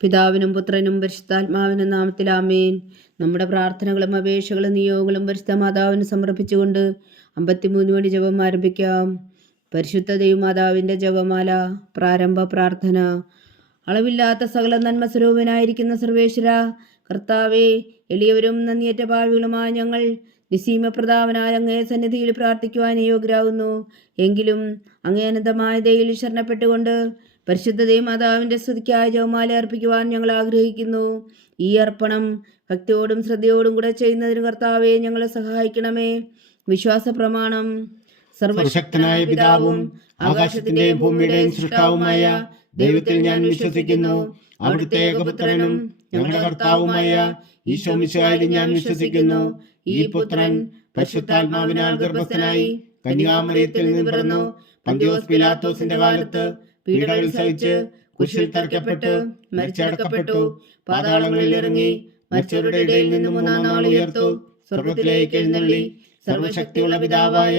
പിതാവിനും പുത്രനും പരിശുദ്ധാത്മാവിനും നാമത്തിൽ ആമേൻ. നമ്മുടെ പ്രാർത്ഥനകളും അപേക്ഷകളും നിയോഗങ്ങളും പരിശുദ്ധ മാതാവിന് സമർപ്പിച്ചുകൊണ്ട് 53 മണി ജപം ആരംഭിക്കാം. പരിശുദ്ധ ദൈവമാതാവിൻ്റെ ജപമാല. പ്രാരംഭ പ്രാർത്ഥന. അളവില്ലാത്ത സകല നന്മ സ്വരൂപനായിരിക്കുന്ന സർവേശ്വര കർത്താവേ, എളിയവരും നന്ദിയേറ്റ പാവികളുമായ ഞങ്ങൾ നിസീമപ്രതാപനായ അങ്ങേ സന്നിധിയിൽ പ്രാർത്ഥിക്കുവാൻ യോഗ്യരാകുന്നു. എങ്കിലും അങ്ങേ അനന്തമായ ദയയിൽ ശരണപ്പെട്ടുകൊണ്ട് പരിശുദ്ധ ദൈവമാതാവിൻ്റെ സ്തുതിക്കായി ജപമാല അർപ്പിക്കുവാൻ ഞങ്ങൾ ആഗ്രഹിക്കുന്നു. ഈ അർപ്പണം ഭക്തിയോടും ശ്രദ്ധയോടും കൂടെ ചെയ്യുന്നതിന് കർത്താവെ ഞങ്ങളെ സഹായിക്കണമേ. വിശ്വാസ പ്രമാണം. സർവശക്തനായ പിതാവും ആകാശത്തിന്റെയും ഭൂമിയുടെയും സൃഷ്ടാവുമായ ദൈവത്തിൽ ഞാൻ വിശ്വസിക്കുന്നു. അവിടുത്തെ ഏകപുത്രനും ഞങ്ങളുടെ കർത്താവുമായ ഈശോ മിശിഹായിൽ ഞാൻ വിശ്വസിക്കുന്നു. ഈ പുത്രൻ പരിശുദ്ധാത്മാവിനാൽ ഗർഭസ്ഥനായി കന്യാമറിയത്തിൽ നിന്ന് പിറന്നു. പന്തിയോസ് പിലാത്തോസിന്റെ കാലത്ത് പീഡകൾ സഹിച്ച് കുരിശിൽ തറയ്ക്കപ്പെട്ടു മരിച്ചടക്കപ്പെട്ടു. പാതാളങ്ങളിൽ ഇറങ്ങി മരിച്ചവരുടെ ഇടയിൽ നിന്ന് 3-ാം നാൾ ഉയർത്തു. സ്വർഗത്തിലേക്ക് എഴുന്നള്ളി സർവശക്തിയുള്ള പിതാവായ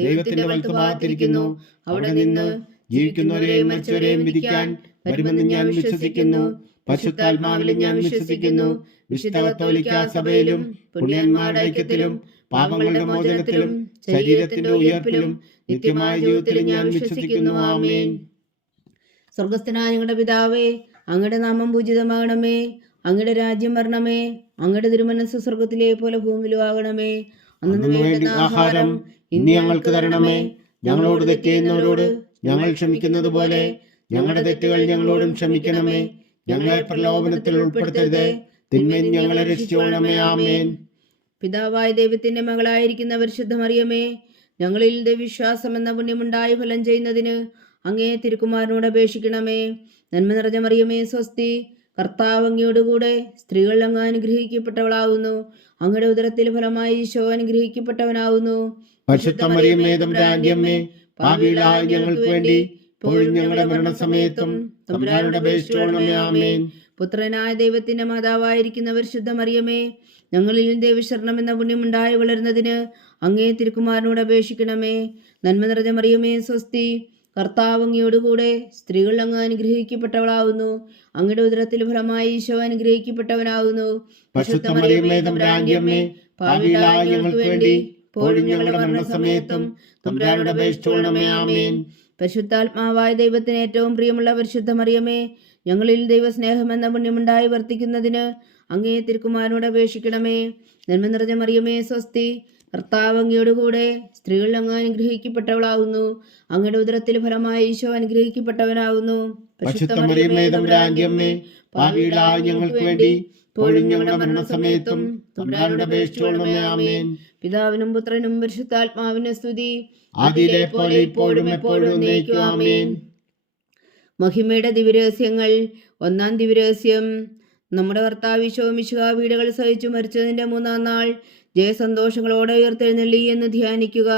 ദൈവത്തിന്റെ വലത്തുഭാഗത്തിരിക്കുന്നു. അവിടെ നിന്ന് ജീവിക്കുന്നവരെയും മരിച്ചവരെയും വിധിക്കാൻ വരുമെന്ന് ഞാൻ വിശ്വസിക്കുന്നു. പരിശുദ്ധാത്മാവിലും ഞാൻ വിശ്വസിക്കുന്നു. വിശുദ്ധ കത്തോലിക്കാ സഭയിലും പുണ്യന്മാരുടെ ഐക്യത്തിലും പാപങ്ങളുടെ മോചനത്തിലും ശരീരത്തിന്റെ ഉയർപ്പിലും നിത്യമായ ജീവിതത്തിലും ഞാൻ വിശ്വസിക്കുന്നു. ആമേൻ. സ്വർഗസ്ഥനായ ഞങ്ങളുടെ പിതാവേ, അങ്ങയുടെ നാമം പൂജിതമാകണമേ. അങ്ങയുടെ രാജ്യം വരണമേ. അങ്ങയുടെ തിരുമനസ്സ് സ്വർഗത്തിലെ പോലെ ഭൂമിയിലും ആകണമേ. അന്നു വേണ്ട ആഹാരം ഇന്ന് ഞങ്ങൾക്ക് തരണമേ. ഞങ്ങളോട് തെറ്റ് ചെയ്യുന്നവരോട് ഞങ്ങൾ ക്ഷമിക്കുന്നത് പോലെ ഞങ്ങളുടെ തെറ്റുകൾ ഞങ്ങളോടും ക്ഷമിക്കണമേ. ഞങ്ങളെ പ്രലോഭനത്തിൽ ഉൾപ്പെടുത്തരുത്, തിന്മയിൽ ഞങ്ങളെ രക്ഷിച്ചുകൊള്ളണമേ. ആമേൻ. പിതാവായ ദൈവത്തിന്റെ മകളായിരിക്കുന്ന പരിശുദ്ധ മറിയമേ, ഞങ്ങളിൽ ദൈവവിശ്വാസം എന്ന പുണ്യമുണ്ടായി ഫലം ചെയ്യുന്നതിന് അങ്ങേ തിരുക്കുമാരനോട് അപേക്ഷിക്കണമേ. നന്മ നിറഞ്ഞ മറിയമേ സ്വസ്തി, കർത്താവ് അങ്ങയോടുകൂടെ സ്ത്രീകൾ അങ്ങ് അനുഗ്രഹിക്കപ്പെട്ടവളാകുന്നു. അങ്ങയുടെ ഉദരത്തിൽ ഫലമായി ഈശോ അനുഗ്രഹിക്കപ്പെട്ടവനാകുന്നു. പരിശുദ്ധ മറിയമേ തമ്പുരാന്റെ അമ്മേ, പാപികളായ ഞങ്ങൾക്ക് വേണ്ടി ഇപ്പോഴും ഞങ്ങളുടെ മരണസമയത്തും തമ്പുരാനോട് അപേക്ഷിച്ചുകൊള്ളണമേ. ആമേൻ. പുത്രനായ ദൈവത്തിന്റെ മാതാവായിരിക്കുന്ന പരിശുദ്ധ മറിയമേ, ഞങ്ങളിൽ ദൈവശരണം എന്ന പുണ്യമുണ്ടായി വളരുന്നതിന് അങ്ങേ തിരുക്കുമാരനോട് അപേക്ഷിക്കണമേ. നന്മ നിറഞ്ഞ മറിയമേ സ്വസ്തി, കർത്താവ് അങ്ങയോടുകൂടെ സ്ത്രീകൾ അങ്ങ് അനുഗ്രഹിക്കപ്പെട്ടവളാകുന്നു. അങ്ങയുടെ ഉദരത്തിൽ ഫലമായി ഈശോ അനുഗ്രഹിക്കപ്പെട്ടവനാകുന്നു. പരിശുദ്ധ മറിയമേ തമ്പുരാന്റെ അമ്മേ, പാപികളായ ഞങ്ങൾക്ക് വേണ്ടി ഇപ്പോഴും ഞങ്ങളുടെ മരണസമയത്തും തമ്പുരാനോട് അപേക്ഷിച്ചുകൊള്ളണമേ. ആമേൻ. പരിശുദ്ധാത്മാവായ ദൈവത്തിന് ഏറ്റവും പ്രിയമുള്ള പരിശുദ്ധ മറിയമേ, ഞങ്ങളിൽ ദൈവസ്നേഹം എന്ന പുണ്യമുണ്ടായി വർത്തിക്കുന്നതിന് അങ്ങേ തിരുക്കുമാരനോട് അപേക്ഷിക്കണമേ. നന്മ നിറഞ്ഞ മറിയമേ സ്വസ്തി, കർത്താവ് അങ്ങയോടുകൂടെ സ്ത്രീകൾ അങ്ങ് അനുഗ്രഹിക്കപ്പെട്ടവളാകുന്നു. അങ്ങയുടെ ഉദരത്തിൽ ഫലമായി ഈശോ അനുഗ്രഹിക്കപ്പെട്ടവനാകുന്നു. പരിശുദ്ധ മറിയമേ തമ്പുരാന്റെ അമ്മേ, പാപികളായ ഞങ്ങൾക്ക് വേണ്ടി ഇപ്പോഴും ഞങ്ങളുടെ മരണസമയത്തും തമ്പുരാനോട് അപേക്ഷിച്ചുകൊള്ളണമേ. ആമേൻ. പിതാവിനും പുത്രനും പരിശുദ്ധാത്മാവിനും സ്തുതി, ആദിയിലെ പോലെ ഇപ്പോഴും എപ്പോഴും എന്നേക്കും. ആമേൻ. മഹിമയുടെ ദിവ്യരഹസ്യങ്ങൾ. 1-ാം ദിവ്യരഹസ്യം. നമ്മുടെ കർത്താവ് ഈശോ മിശിഹാ പീഡകൾ സഹിച്ചു മരിച്ചതിന്റെ 3-ാം നാൾ ജയസന്തോഷങ്ങളോടെ ഉയർത്തെഴുന്നള്ളി എന്ന് ധ്യാനിക്കുക.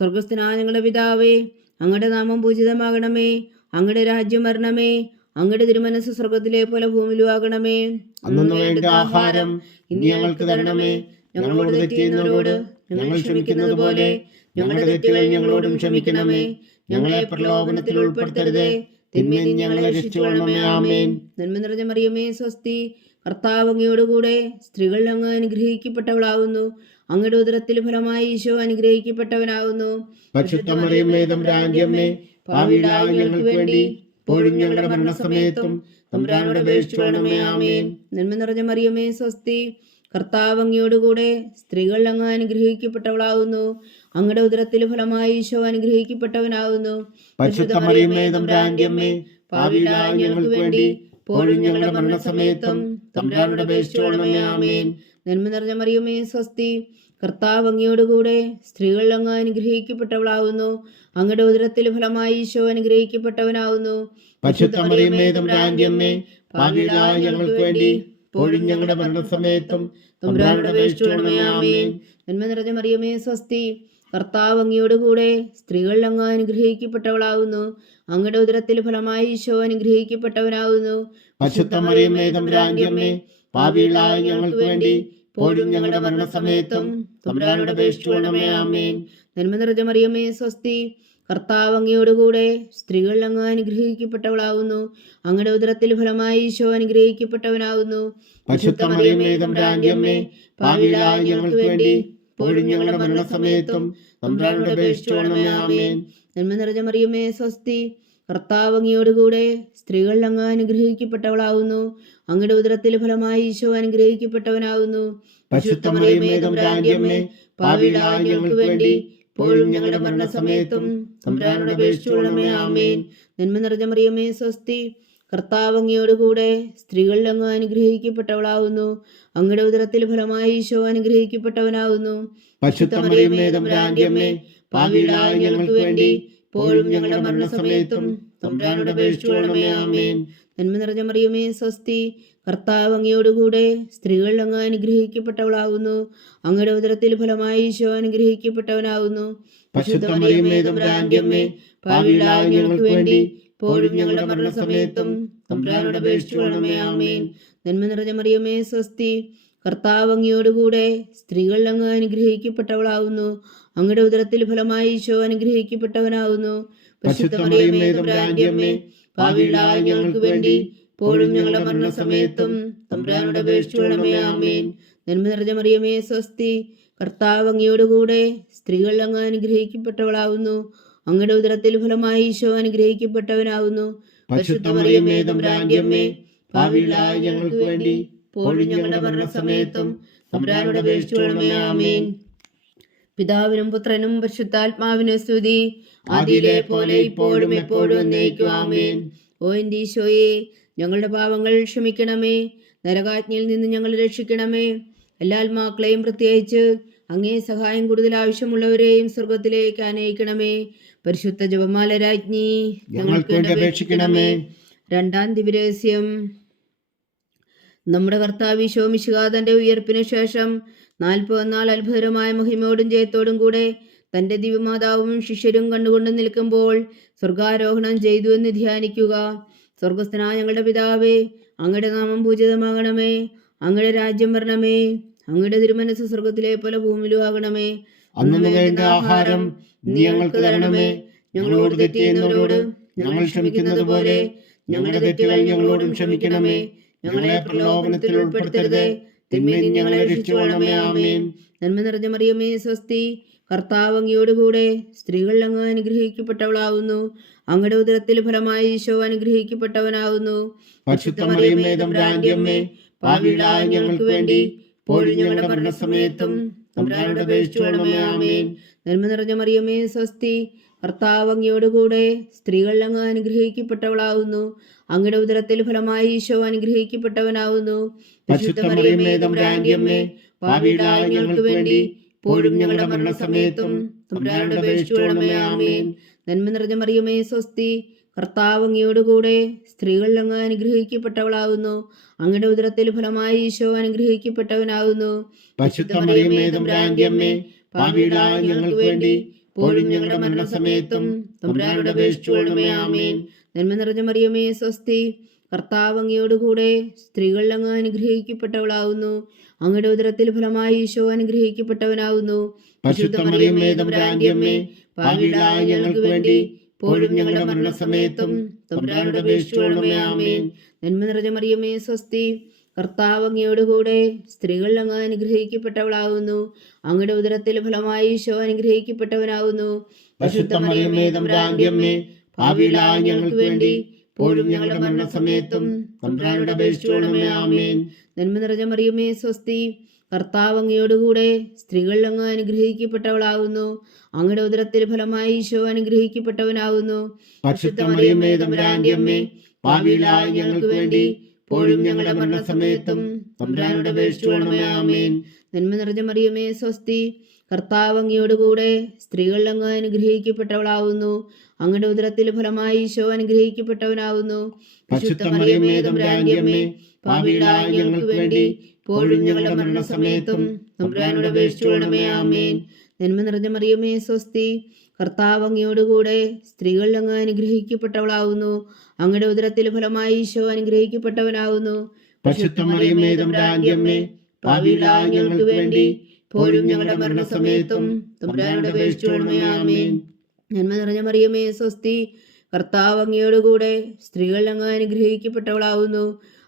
സ്വർഗസ്ഥനായ ഞങ്ങളുടെ പിതാവേ, അങ്ങയുടെ നാമം പൂജിതമാകണമേ. അങ്ങയുടെ രാജ്യം വരണമേ. അങ്ങയുടെ തിരുമനസ്സ് സ്വർഗത്തിലെ പോലെ ഭൂമിയിലും ആകണമേ. അന്നു വേണ്ട ആഹാരം ഇന്ന് ഞങ്ങൾക്ക് തരണമേ. ഞങ്ങളോട് തെറ്റ് ചെയ്യുന്നവരോട് ഞങ്ങൾ ക്ഷമിക്കുന്നത് പോലെ ഞങ്ങളുടെ തെറ്റുകൾ ഞങ്ങളോടും ക്ഷമിക്കണമേ. ഞങ്ങളെ പ്രലോഭനത്തിൽ ഉൾപ്പെടുത്തരുത്, തിന്മയിൽ ഞങ്ങളെ രക്ഷിച്ചുകൊള്ളണമേ. ആമേൻ. നന്മ നിറഞ്ഞ മറിയമേ സ്വസ്തി, കർത്താവ് അങ്ങയോടുകൂടെ സ്ത്രീകൾ അങ്ങ് അനുഗ്രഹിക്കപ്പെട്ടവളാകുന്നു. അങ്ങയുടെ ഉദരത്തിൽ ഫലമായി ഈശോ അനുഗ്രഹിക്കപ്പെട്ടവനാകുന്നു. പരിശുദ്ധ മറിയമേ തമ്പുരാന്റെ അമ്മേ, പാപികളായ ഞങ്ങൾക്ക് വേണ്ടി ഇപ്പോഴും ഞങ്ങളുടെ മരണസമയത്തും തമ്പുരാനോട് അപേക്ഷിച്ചുകൊള്ളണമേ. ആമേൻ. നന്മ നിറഞ്ഞ മറിയമേ സ്വസ്തി, കർത്താവ് അങ്ങയോടുകൂടെ സ്ത്രീകൾ അങ്ങ് അനുഗ്രഹിക്കപ്പെട്ടവളാകുന്നു. അങ്ങയുടെ ഉദരത്തിൽ ഫലമായി ഈശോ അനുഗ്രഹിക്കപ്പെട്ടവനാകുന്നു. പരിശുദ്ധ മറിയമേ തമ്പുരാന്റെ അമ്മേ, പാപികളായ ഞങ്ങൾക്ക് വേണ്ടി ഇപ്പോഴും ഞങ്ങളുടെ മരണസമയത്തും തമ്പുരാനോട് അപേക്ഷിച്ചുകൊള്ളണമേ. ആമേൻ. നന്മ നിറഞ്ഞ മറിയമേ സ്വസ്തി, കർത്താവ് അങ്ങയോടുകൂടെ സ്ത്രീകൾ അങ്ങ് അനുഗ്രഹിക്കപ്പെട്ടവളാകുന്നു. അങ്ങയുടെ ഉദരത്തിൽ ഫലമായി ഈശോ അനുഗ്രഹിക്കപ്പെട്ടവനാകുന്നു. പരിശുദ്ധ മറിയമേ തമ്പുരാന്റെ അമ്മേ, പാപികളായ ഞങ്ങൾക്ക് വേണ്ടി ഇപ്പോഴും ഞങ്ങളുടെ മരണസമയത്തും തമ്പുരാനോട് അപേക്ഷിച്ചുകൊള്ളണമേ. ആമേൻ. നന്മ നിറഞ്ഞ മറിയമേ സ്വസ്തി, കർത്താവ് അങ്ങയോടുകൂടെ സ്ത്രീകൾ അങ്ങ് അനുഗ്രഹിക്കപ്പെട്ടവളാകുന്നു. അങ്ങയുടെ ഉദരത്തിൽ ഫലമായി ഈശോ അനുഗ്രഹിക്കപ്പെട്ടവനാകുന്നു. പരിശുദ്ധ മറിയമേ തമ്പുരാന്റെ അമ്മേ, പാപികളായ ഞങ്ങൾക്ക് വേണ്ടി ഇപ്പോഴും ഞങ്ങളുടെ മരണസമയത്തും തമ്പുരാനോട് അപേക്ഷിച്ചുകൊള്ളണമേ. ആമേൻ. നന്മ നിറഞ്ഞ മറിയമേ സ്വസ്തി, കർത്താവ് അങ്ങയോടുകൂടെ സ്ത്രീകൾ അങ്ങ് അനുഗ്രഹിക്കപ്പെട്ടവളാവുന്നു. അങ്ങയുടെ ഉദരത്തിൽ ഫലമായി ഈശോ അനുഗ്രഹിക്കപ്പെട്ടവനാവുന്നു. പരിശുദ്ധ മറിയമേ തമ്പുരാന്റെ അമ്മേ, പാപികളായ ഞങ്ങൾക്ക് വേണ്ടി ഇപ്പോഴും ഞങ്ങളുടെ മരണസമയത്തും തമ്പുരാനോട് അപേക്ഷിച്ചുകൊള്ളണമേ. ആമേൻ. നന്മ നിറഞ്ഞ മറിയമേ സ്വസ്തി, കർത്താവ് അങ്ങയോടുകൂടെ സ്ത്രീകൾ അങ്ങ് അനുഗ്രഹിക്കപ്പെട്ടവളാവുന്നു. അങ്ങയുടെ ഉദരത്തിൽ ഫലമായി ഈശോ അനുഗ്രഹിക്കപ്പെട്ടവനാവുന്നു. പരിശുദ്ധ മറിയമേ തമ്പുരാന്റെ അമ്മേ, പാപികളായ ഞങ്ങൾക്ക് വേണ്ടി ഇപ്പോഴും ഞങ്ങളുടെ മരണസമയത്തും തമ്പുരാനോട് അപേക്ഷിച്ചുകൊള്ളണമേ. ആമേൻ. നന്മ നിറഞ്ഞ മറിയമേ സ്വസ്തി, കർത്താവ് അങ്ങയോടുകൂടെ സ്ത്രീകൾ അങ്ങ് അനുഗ്രഹിക്കപ്പെട്ടവളാവുന്നു. അങ്ങയുടെ ഉദരത്തിൽ ഫലമായി ഈശോ അനുഗ്രഹിക്കപ്പെട്ടവനാവുന്നു. പരിശുദ്ധ മറിയമേ തമ്പുരാന്റെ അമ്മേ, പാപികളായ ഞങ്ങൾക്ക് വേണ്ടി ഇപ്പോഴും ഞങ്ങളുടെ മരണസമയത്തും തമ്പുരാനോട് അപേക്ഷിച്ചുകൊള്ളണമേ. ആമേൻ. നന്മ നിറഞ്ഞ മറിയമേ സ്വസ്തി, കർത്താവ് അങ്ങയോടുകൂടെ സ്ത്രീകൾ അങ്ങ് അനുഗ്രഹിക്കപ്പെട്ടവളാവുന്നു. അങ്ങയുടെ ഉദരത്തിൽ ഫലമായി ഈശോ അനുഗ്രഹിക്കപ്പെട്ടവനാവുന്നു. പരിശുദ്ധ മറിയമേ തമ്പുരാന്റെ അമ്മേ, പാപികളായ ഞങ്ങൾക്ക് വേണ്ടി ഇപ്പോഴും ഞങ്ങളുടെ മരണസമയത്തും തമ്പുരാനോട് അപേക്ഷിച്ചുകൊള്ളണമേ. ആമേൻ. നന്മ നിറഞ്ഞ മറിയമേ സ്വസ്തി, കർത്താവ് അങ്ങയോടുകൂടെ സ്ത്രീകൾ അങ്ങ് അനുഗ്രഹിക്കപ്പെട്ടവളാവുന്നു. അങ്ങയുടെ ഉദരത്തിൽ ഫലമായി ഈശോ അനുഗ്രഹിക്കപ്പെട്ടവനാവുന്നു. പരിശുദ്ധ മറിയമേ തമ്പുരാന്റെ അമ്മേ, പാപികളായ ഞങ്ങൾക്ക് വേണ്ടി ഇപ്പോഴും ഞങ്ങളുടെ മരണസമയത്തും തമ്പുരാനോട് അപേക്ഷിച്ചുകൊള്ളണമേ. ആമേൻ. നന്മ നിറഞ്ഞ മറിയമേ സ്വസ്തി, കർത്താവ് അങ്ങയോടുകൂടെ സ്ത്രീകൾ അങ്ങ് അനുഗ്രഹിക്കപ്പെട്ടവളാവുന്നു. അങ്ങയുടെ ഉദരത്തിൽ ഫലമായി ഈശോ അനുഗ്രഹിക്കപ്പെട്ടവനാവുന്നു. പരിശുദ്ധ മറിയമേ തമ്പുരാന്റെ അമ്മേ, പാപികളായ ഞങ്ങൾക്ക് വേണ്ടി ഇപ്പോഴും ഞങ്ങളുടെ മരണസമയത്തും തമ്പുരാനോട് അപേക്ഷിച്ചുകൊള്ളണമേ. ആമേൻ. പിതാവിനും പുത്രനും പരിശുദ്ധാത്മാവിനും സ്തുതി, ആദിയിലെ പോലെ ഇപ്പോഴും എപ്പോഴും എന്നേക്കും. ആമേൻ. ഓ എൻ്റെ ഈശോയെ, ഞങ്ങളുടെ പാപങ്ങൾ ക്ഷമിക്കണമേ. നരകാജ്ഞയിൽ നിന്ന് ഞങ്ങളെ രക്ഷിക്കണമേ. എല്ലാ ആത്മാക്കളെയും പ്രത്യേകിച്ച് അങ്ങേ സഹായം കൂടുതൽ ആവശ്യമുള്ളവരെയും സ്വർഗത്തിലേക്ക് ആനയിക്കണമേ. പരിശുദ്ധ ജപമാല രാജ്ഞി, ഞങ്ങൾക്ക് വേണ്ടി അപേക്ഷിക്കണമേ. രണ്ടാം ദിവ്യരഹസ്യം. നമ്മുടെ കർത്താവ് ഈശോ മിശിഹാ തന്റെ ഉയർപ്പിന് ശേഷം 40 നാൾ അത്ഭുതകരമായ മഹിമയോടും ജയത്തോടും കൂടെ തന്റെ ദിവ്യമാതാവും ശിഷ്യരും കണ്ടുകൊണ്ട് നിൽക്കുമ്പോൾ സ്വർഗാരോഹണം ചെയ്തു എന്ന് ധ്യാനിക്കുക. സ്വർഗസ്ഥനായ ഞങ്ങളുടെ പിതാവേ, അങ്ങയുടെ നാമം പൂജിതമാകണമേ. അങ്ങയുടെ രാജ്യം വരണമേ. അങ്ങയുടെ തിരുമനസ് സ്വർഗത്തിലെ പോലെ ഭൂമിയിലും ആകണമേ. അന്നു വേണ്ട ആഹാരം നീ ഞങ്ങൾക്ക് തരണമേ. ഞങ്ങളോട് തെറ്റ് ചെയ്യുന്നവരോട് ഞങ്ങൾ ക്ഷമിക്കുന്നത് പോലെ ഞങ്ങളുടെ തെറ്റുകൾ ഞങ്ങളോടും ക്ഷമിക്കണമേ. ഞങ്ങളെ പ്രലോഭനത്തിൽ ഉൾപ്പെടുത്തരുത്, തിന്മയിൽ നിന്ന് ഞങ്ങളെ രക്ഷിച്ചുകൊള്ളണമേ. ആമേൻ. നന്മ നിറഞ്ഞ മറിയമേ സ്വസ്തി, കർത്താവ് അങ്ങയോടുകൂടെ സ്ത്രീകൾ അങ്ങ് അനുഗ്രഹിക്കപ്പെട്ടവളാവുന്നു. അങ്ങയുടെ ഉദരത്തിൽ ഫലമായി ഈശോ അനുഗ്രഹിക്കപ്പെട്ടവനാവുന്നു. പരിശുദ്ധ മറിയമേ തമ്പുരാന്റെ അമ്മേ, പാപികളായ ഞങ്ങൾക്ക് വേണ്ടി ഇപ്പോഴും ഞങ്ങളുടെ മരണസമയത്തും തമ്പുരാനോട് അപേക്ഷിച്ചുകൊള്ളണമേ. ആമേൻ. നന്മ നിറഞ്ഞ മറിയമേ സ്വസ്തി, കർത്താവ് അങ്ങയോടുകൂടെ സ്ത്രീകൾ അങ്ങ് അനുഗ്രഹിക്കപ്പെട്ടവളാവുന്നു. അങ്ങയുടെ ഉദരത്തിൽ ഫലമായി ഈശോ അനുഗ്രഹിക്കപ്പെട്ടവനാവുന്നു. പരിശുദ്ധ മറിയമേ തമ്പുരാന്റെ അമ്മേ, പാപികളായ ഞങ്ങൾക്ക് വേണ്ടി ഇപ്പോഴും ഞങ്ങളുടെ മരണസമയത്തും തമ്പുരാനോട് അപേക്ഷിച്ചുകൊള്ളണമേ. ആമേൻ. നന്മ നിറഞ്ഞ മറിയമേ സ്വസ്തി, കർത്താവ് അങ്ങയോടുകൂടെ സ്ത്രീകൾ അങ്ങ് അനുഗ്രഹിക്കപ്പെട്ടവളാവുന്നു. അങ്ങയുടെ ഉദരത്തിൽ ഫലമായി ഈശോ അനുഗ്രഹിക്കപ്പെട്ടവനാവുന്നു. പരിശുദ്ധ മറിയമേ തമ്പുരാന്റെ അമ്മേ, പാപികളായ ഞങ്ങൾക്ക് വേണ്ടി ഇപ്പോഴും ഞങ്ങളുടെ മരണസമയത്തും തമ്പുരാനോട് അപേക്ഷിച്ചുകൊള്ളണമേ. ആമേൻ. നന്മ നിറഞ്ഞ മറിയമേ സ്വസ്തി, കർത്താവ് അങ്ങയോടുകൂടെ സ്ത്രീകൾ അങ്ങ് അനുഗ്രഹിക്കപ്പെട്ടവളാവുന്നു. അങ്ങയുടെ ഉദരത്തിൽ ഫലമായി ഈശോ അനുഗ്രഹിക്കപ്പെട്ടവനാവുന്നു. പരിശുദ്ധ മറിയമേ തമ്പുരാന്റെ അമ്മേ, പാപികളായ ഞങ്ങൾക്ക് വേണ്ടി ഇപ്പോഴും ഞങ്ങളുടെ മരണസമയത്തും തമ്പുരാനോട് അപേക്ഷിച്ചുകൊള്ളണമേ. ആമേൻ. നന്മ നിറഞ്ഞ മറിയമേ സ്വസ്തി, കർത്താവ് അങ്ങയോടുകൂടെ സ്ത്രീകൾ അങ്ങ് അനുഗ്രഹിക്കപ്പെട്ടവളാവുന്നു. അങ്ങയുടെ ഉദരത്തിൽ ഫലമായി ഈശോ അനുഗ്രഹിക്കപ്പെട്ടവനാവുന്നു. പരിശുദ്ധ മറിയമേ തമ്പുരാന്റെ അമ്മേ, പാപികളായ ഞങ്ങൾക്ക് വേണ്ടി ഇപ്പോഴും ഞങ്ങളുടെ മരണസമയത്തും തമ്പുരാനോട് അപേക്ഷിച്ചുകൊള്ളണമേ. ആമേൻ. നന്മ നിറഞ്ഞ മറിയമേ സ്വസ്തി, കർത്താവ് അങ്ങയോടുകൂടെ സ്ത്രീകൾ അങ്ങ് അനുഗ്രഹിക്കപ്പെട്ടവളാവുന്നു. അങ്ങയുടെ ഉദരത്തിൽ ഫലമായി ഈശോ അനുഗ്രഹിക്കപ്പെട്ടവനാവുന്നു. പരിശുദ്ധ മറിയമേ തമ്പുരാന്റെ അമ്മേ, പാപികളായ ഞങ്ങൾക്ക് വേണ്ടി ഇപ്പോഴും ഞങ്ങളുടെ മരണസമയത്തും തമ്പുരാനോട് അപേക്ഷിച്ചുകൊള്ളണമേ. ആമേൻ. നന്മ നിറഞ്ഞ മറിയമേ സ്വസ്തി, കർത്താവ് അങ്ങയോടുകൂടെ സ്ത്രീകൾ അങ്ങ് അനുഗ്രഹിക്കപ്പെട്ടവളാവുന്നു. അങ്ങയുടെ ഉദരത്തിൽ ഫലമായി ഈശോ അനുഗ്രഹിക്കപ്പെട്ടവനാവുന്നു. പരിശുദ്ധ മറിയമേ തമ്പുരാന്റെ അമ്മേ, പാപികളായ ഞങ്ങൾക്ക് വേണ്ടി ഇപ്പോഴും ഞങ്ങളുടെ മരണസമയത്തും തമ്പുരാനോട് അപേക്ഷിച്ചുകൊള്ളണമേ. ആമേൻ. നന്മ നിറഞ്ഞ മറിയമേ സ്വസ്തി, കർത്താവ് അങ്ങയോടുകൂടെ സ്ത്രീകൾ അങ്ങ് അനുഗ്രഹിക്കപ്പെട്ടവളാവുന്നു. അങ്ങയുടെ ഉദരത്തിൽ ഫലമായി ഈശോ അനുഗ്രഹിക്കപ്പെട്ടവനാവുന്നു. പരിശുദ്ധ മറിയമേ തമ്പുരാന്റെ അമ്മേ, പാപികളായ ഞങ്ങൾക്ക് വേണ്ടി ഇപ്പോഴും ഞങ്ങളുടെ മരണസമയത്തും തമ്പുരാനോട് അപേക്ഷിച്ചുകൊള്ളണമേ. ആമേൻ. നന്മ നിറഞ്ഞ മറിയമേ സ്വസ്തി, കർത്താവ് അങ്ങയോടുകൂടെ സ്ത്രീകൾ അങ്ങ് അനുഗ്രഹിക്കപ്പെട്ടവളാവുന്നു.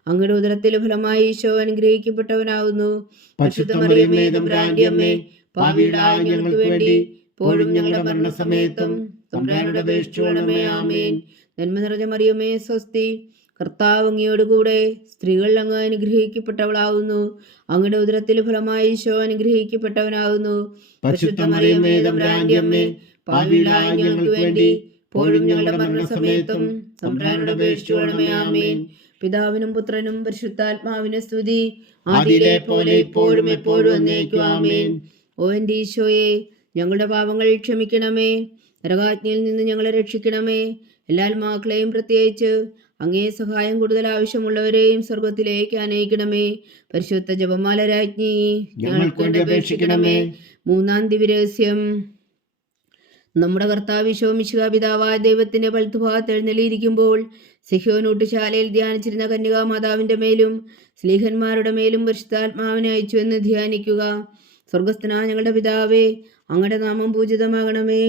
അങ്ങയുടെ ഉദരത്തിൽ ഫലമായി ഈശോ അനുഗ്രഹിക്കപ്പെട്ടവനാവുന്നു. പരിശുദ്ധ മറിയമേ തമ്പുരാന്റെ അമ്മേ, പാപികളായ ഞങ്ങൾക്ക് വേണ്ടി ഇപ്പോഴും ഞങ്ങളുടെ മരണസമയത്തും തമ്പുരാനോട് അപേക്ഷിച്ചുകൊള്ളണമേ. ആമേൻ. നന്മ നിറഞ്ഞ മറിയമേ സ്വസ്തി, കർത്താവ് അങ്ങയോടുകൂടെ സ്ത്രീകൾ അങ്ങ് അനുഗ്രഹിക്കപ്പെട്ടവളാവുന്നു. അങ്ങയുടെ ഉദരത്തിൽ ഫലമായി ഈശോ അനുഗ്രഹിക്കപ്പെട്ടവനാവുന്നു. പരിശുദ്ധ മറിയമേ തമ്പുരാന്റെ അമ്മേ, പാപികളായ ഞങ്ങൾക്ക് വേണ്ടി ഇപ്പോഴും ഞങ്ങളുടെ മരണസമയത്തും തമ്പുരാനോട് അപേക്ഷിച്ചുകൊള്ളണമേ. ആമേൻ. പിതാവിനും പുത്രനും പരിശുദ്ധാത്മാവിനും സ്തുതി, ആദിയിലെ പോലെ ഇപ്പോഴും എപ്പോഴും എന്നേക്കും. ആമേൻ. ഓ എൻ്റെ ഈശോയെ, ഞങ്ങളുടെ പാപങ്ങൾ ക്ഷമിക്കണമേ. നരകാജ്ഞയിൽ നിന്ന് ഞങ്ങളെ രക്ഷിക്കണമേ. എല്ലാ ആത്മാക്കളെയും പ്രത്യേകിച്ച് അങ്ങേ സഹായം കൂടുതൽ ആവശ്യമുള്ളവരെയും സ്വർഗത്തിലേക്ക് അനയിക്കണമേ. പരിശുദ്ധ ജപമാല രാജ്ഞി, ഞങ്ങൾക്ക് വേണ്ടി അപേക്ഷിക്കണമേ. മൂന്നാം ദിവ്യരഹസ്യം. നമ്മുടെ കർത്താവ് ഈശോ മിശിഹാ പിതാവായ ദൈവത്തിന്റെ വലത്തുഭാഗത്ത് എഴുന്നള്ളിയിരിക്കുമ്പോൾ സിഹ്യോനൂട്ടുശാലയിൽ ധ്യാനിച്ചിരുന്ന കന്യകാ മാതാവിന്റെ മേലും സ്ലീഹന്മാരുടെ മേലും പരിശുദ്ധാത്മാവിനെ അയച്ചു എന്ന് ധ്യാനിക്കുക. സ്വർഗസ്ഥനായ ഞങ്ങളുടെ പിതാവേ, അങ്ങയുടെ നാമം പൂജിതമാകണമേ.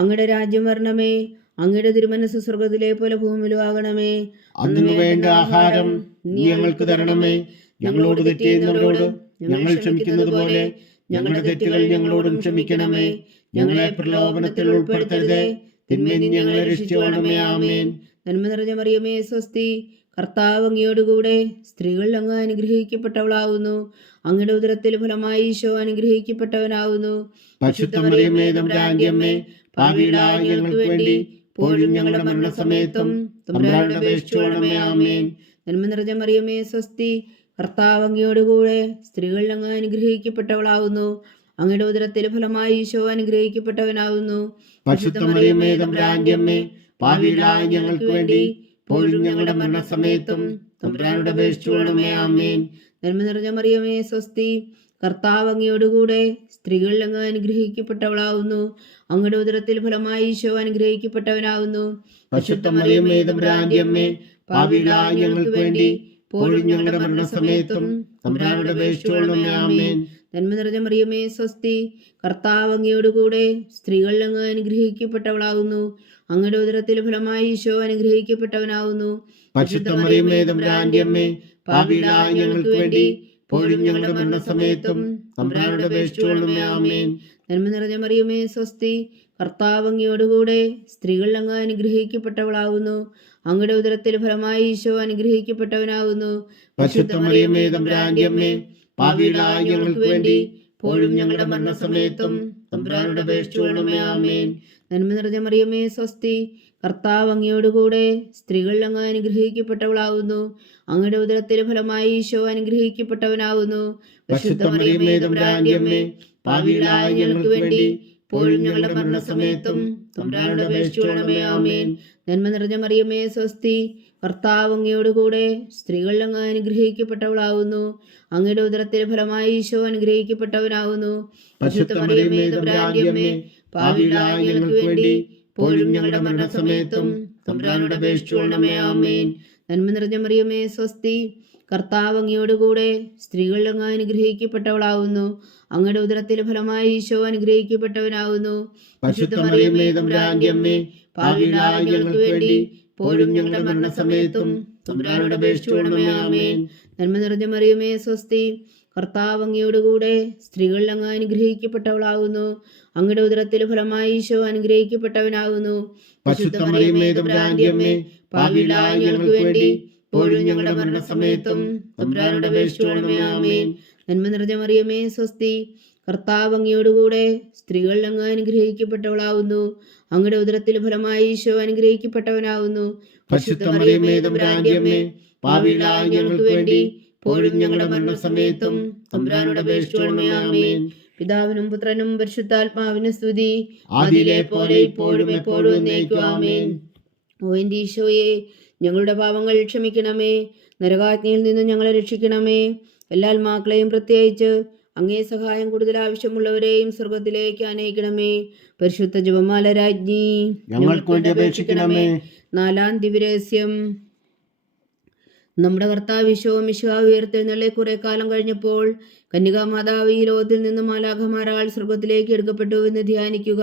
അങ്ങയുടെ രാജ്യം വരണമേ. അങ്ങയുടെ തിരുമനസ്സ് സ്വർഗത്തിലെ പോലെ ഭൂമിയിലും ആകണമേ. അന്നു വേണ്ട ആഹാരം നീ ഞങ്ങൾക്ക് തരണമേ. ഞങ്ങളോട് തെറ്റ് ചെയ്യുന്നവരോട് ഞങ്ങൾ ക്ഷമിക്കുന്നത് പോലെ ഞങ്ങളുടെ തെറ്റുകൾ ഞങ്ങളോടും ക്ഷമിക്കണമേ. ഞങ്ങളെ പ്രലോഭനത്തിൽ ഉൾപ്പെടുത്തരുതേ, തിന്മയിൽ നിന്ന് ഞങ്ങളെ രക്ഷിച്ചുകൊള്ളണമേ. ആമേൻ. നന്മ നിറഞ്ഞ മറിയമേ സ്വസ്തി, കർത്താവ് അങ്ങയോടുകൂടെ സ്ത്രീകൾ അങ്ങ് അനുഗ്രഹിക്കപ്പെട്ടവളാവുന്നു. അങ്ങയുടെ ഉദരത്തിൽ ഫലമായി ഈശോ അനുഗ്രഹിക്കപ്പെട്ടവനാവുന്നു. പരിശുദ്ധ മറിയമേ തമ്പുരാന്റെ അമ്മേ, പാപികളായ ഞങ്ങൾക്ക് വേണ്ടി ഇപ്പോഴും ഞങ്ങളുടെ മരണസമയത്തും തമ്പുരാനോട് അപേക്ഷിച്ചുകൊള്ളണമേ. ആമേൻ. നന്മ നിറഞ്ഞ മറിയമേ സ്വസ്തി, കർത്താവ് അങ്ങയോടുകൂടെ സ്ത്രീകൾ അങ്ങ് അനുഗ്രഹിക്കപ്പെട്ടവളാവുന്നു. അങ്ങയുടെ ഉദരത്തിൽ ഫലമായി ഈശോ അനുഗ്രഹിക്കപ്പെട്ടവനാവുന്നു. പരിശുദ്ധ മറിയമേ തമ്പുരാന്റെ അമ്മേ, പാപികളായ ഞങ്ങൾക്ക് വേണ്ടി ഇപ്പോഴും ഞങ്ങളുടെ മരണസമയത്തും തമ്പുരാനോട് അപേക്ഷിച്ചുകൊള്ളണമേ. ആമേൻ. നന്മ നിറഞ്ഞ മറിയമേ സ്വസ്തി, കർത്താവ് അങ്ങയോടുകൂടെ സ്ത്രീകൾ അങ്ങ് അനുഗ്രഹിക്കപ്പെട്ടവളാവുന്നു. അങ്ങയുടെ ഉദരത്തിൽ ഫലമായി ഈശോ അനുഗ്രഹിക്കപ്പെട്ടവനാവുന്നു. പരിശുദ്ധ മറിയമേ തമ്പുരാന്റെ അമ്മേ, പാപികളായ ഞങ്ങൾക്ക് വേണ്ടി ഇപ്പോഴും ഞങ്ങളുടെ മരണസമയത്തും തമ്പുരാനോട് അപേക്ഷിച്ചുകൊള്ളണമേ. ആമേൻ. നന്മ നിറഞ്ഞ മറിയമേ സ്വസ്തി, കർത്താവ് അങ്ങയോടുകൂടെ സ്ത്രീകൾ അങ്ങ് അനുഗ്രഹിക്കപ്പെട്ടവളാവുന്നു. അങ്ങയുടെ ഉദരത്തിൽ ഫലമായി ഈശോ അനുഗ്രഹിക്കപ്പെട്ടവനാവുന്നു. പരിശുദ്ധ മറിയമേ തമ്പുരാന്റെ അമ്മേ, പാപികളായ ഞങ്ങൾക്ക് വേണ്ടി ഇപ്പോഴും ഞങ്ങളുടെ മരണസമയത്തും തമ്പുരാനോട് അപേക്ഷിച്ചുകൊള്ളണമേ. ആമേൻ. നന്മ നിറഞ്ഞ മറിയമേ സ്വസ്തി, കർത്താവ് അങ്ങയോടുകൂടെ സ്ത്രീകൾ അങ്ങ് അനുഗ്രഹിക്കപ്പെട്ടവളാവുന്നു. അങ്ങയുടെ ഉദരത്തിൽ ഫലമായി ഈശോ അനുഗ്രഹിക്കപ്പെട്ടവനാവുന്നു. പരിശുദ്ധ മറിയമേ തമ്പുരാന്റെ അമ്മേ, പാപികളായ ഞങ്ങൾക്ക് വേണ്ടി ഇപ്പോഴും ഞങ്ങളുടെ മരണസമയത്തും തമ്പുരാനോട് അപേക്ഷിച്ചുകൊള്ളണമേ. ആമേൻ. നന്മ നിറഞ്ഞ മറിയമേ സ്വസ്തി, കർത്താവ് അങ്ങയോടുകൂടെ സ്ത്രീകൾ അങ്ങ് അനുഗ്രഹിക്കപ്പെട്ടവളാവുന്നു. അങ്ങയുടെ ഉദരത്തിൽ ഫലമായി ഈശോ അനുഗ്രഹിക്കപ്പെട്ടവനാവുന്നു. പരിശുദ്ധ മറിയമേ തമ്പുരാന്റെ അമ്മേ, പാപികളായ ഞങ്ങൾക്ക് വേണ്ടി ഇപ്പോഴും ഞങ്ങളുടെ മരണസമയത്തും തമ്പുരാനോട് അപേക്ഷിച്ചുകൊള്ളണമേ. ആമേൻ. നന്മ നിറഞ്ഞ മറിയമേ സ്വസ്തി, കർത്താവ് അങ്ങയോടുകൂടെ സ്ത്രീകൾ അങ്ങ് അനുഗ്രഹിക്കപ്പെട്ടവളാവുന്നു. അങ്ങയുടെ ഉദരത്തിൽ ഫലമായി ഈശോ അനുഗ്രഹിക്കപ്പെട്ടവനാവുന്നു. പരിശുദ്ധ മറിയമേ തമ്പുരാന്റെ അമ്മേ, പാപികളായ ഞങ്ങൾക്ക് വേണ്ടി ഇപ്പോഴും ഞങ്ങളുടെ മരണസമയത്തും തമ്പുരാനോട് അപേക്ഷിച്ചുകൊള്ളണമേ. ആമേൻ. നന്മ നിറഞ്ഞ മറിയമേ സ്വസ്തി, കർത്താവ് അങ്ങയോടുകൂടെ സ്ത്രീകൾ അങ്ങ് അനുഗ്രഹിക്കപ്പെട്ടവളാവുന്നു. അങ്ങയുടെ ഉദരത്തിൽ ഫലമായി ഈശോ അനുഗ്രഹിക്കപ്പെട്ടവനാവുന്നു. പരിശുദ്ധ മറിയമേ തമ്പുരാന്റെ അമ്മേ, പാപികളായ ഞങ്ങൾക്ക് വേണ്ടി ഇപ്പോഴും ഞങ്ങളുടെ മരണസമയത്തും തമ്പുരാനോട് അപേക്ഷിച്ചുകൊള്ളണമേ. ആമേൻ. നന്മ നിറഞ്ഞ മറിയമേ സ്വസ്തി, കർത്താവ് അങ്ങയോടുകൂടെ സ്ത്രീകൾ അങ്ങ് അനുഗ്രഹിക്കപ്പെട്ടവളാവുന്നു. അങ്ങയുടെ ഉദരത്തിൽ ഫലമായി ഈശോ അനുഗ്രഹിക്കപ്പെട്ടവനാവുന്നു. പരിശുദ്ധ മറിയമേ തമ്പുരാന്റെ അമ്മേ, പാപികളായ ഞങ്ങൾക്ക് വേണ്ടി ഇപ്പോഴും ഞങ്ങളുടെ മരണസമയത്തും തമ്പുരാനോട് അപേക്ഷിച്ചുകൊള്ളണമേ. ആമേൻ. നന്മ നിറഞ്ഞ മറിയമേ സ്വസ്തി, കർത്താവ് അങ്ങയോടുകൂടെ സ്ത്രീകൾ അങ്ങ് അനുഗ്രഹിക്കപ്പെട്ടവളാവുന്നു. അങ്ങയുടെ ഉദരത്തിൽ ഫലമായി ഈശോ അനുഗ്രഹിക്കപ്പെട്ടവനാവുന്നു. പരിശുദ്ധ മറിയമേ തമ്പുരാന്റെ അമ്മേ, പാപികളായ ഞങ്ങൾക്ക് വേണ്ടി ഇപ്പോഴും ഞങ്ങളുടെ മരണസമയത്തും തമ്പുരാനോട് അപേക്ഷിച്ചുകൊള്ളണമേ. ആമേൻ. പിതാവിനും പുത്രനും പരിശുദ്ധാത്മാവിനും സ്തുതി, ആദിയിലെ പോലെ ഇപ്പോഴും എപ്പോഴും എന്നേക്കും. ആമേൻ. ഓ എൻ്റെ ഈശോയെ, ഞങ്ങളുടെ പാപങ്ങൾ ക്ഷമിക്കണമേ. നരകാജ്ഞയിൽ നിന്ന് ഞങ്ങളെ രക്ഷിക്കണമേ. എല്ലാ ആത്മാക്കളെയും പ്രത്യേകിച്ച് അങ്ങേ സഹായം കൂടുതൽ ആവശ്യമുള്ളവരെയും സ്വർഗത്തിലേക്ക് അനയിക്കണമേ. പരിശുദ്ധ ജപമാല രാജ്ഞി, ഞങ്ങൾക്ക് വേണ്ടി അപേക്ഷിക്കണമേ. നാലാം ദിവ്യരഹസ്യം. നമ്മുടെ കർത്താവ് ഈശോ മിശിഹാ ഉയർത്തെഴുന്നള്ളി കുറെ കാലം കഴിഞ്ഞപ്പോൾ കന്യകാ മാതാവ് ഈ ലോകത്തിൽ നിന്ന് മാലാഖമാരാൽ സ്വർഗത്തിലേക്ക് എടുക്കപ്പെട്ടു എന്ന് ധ്യാനിക്കുക.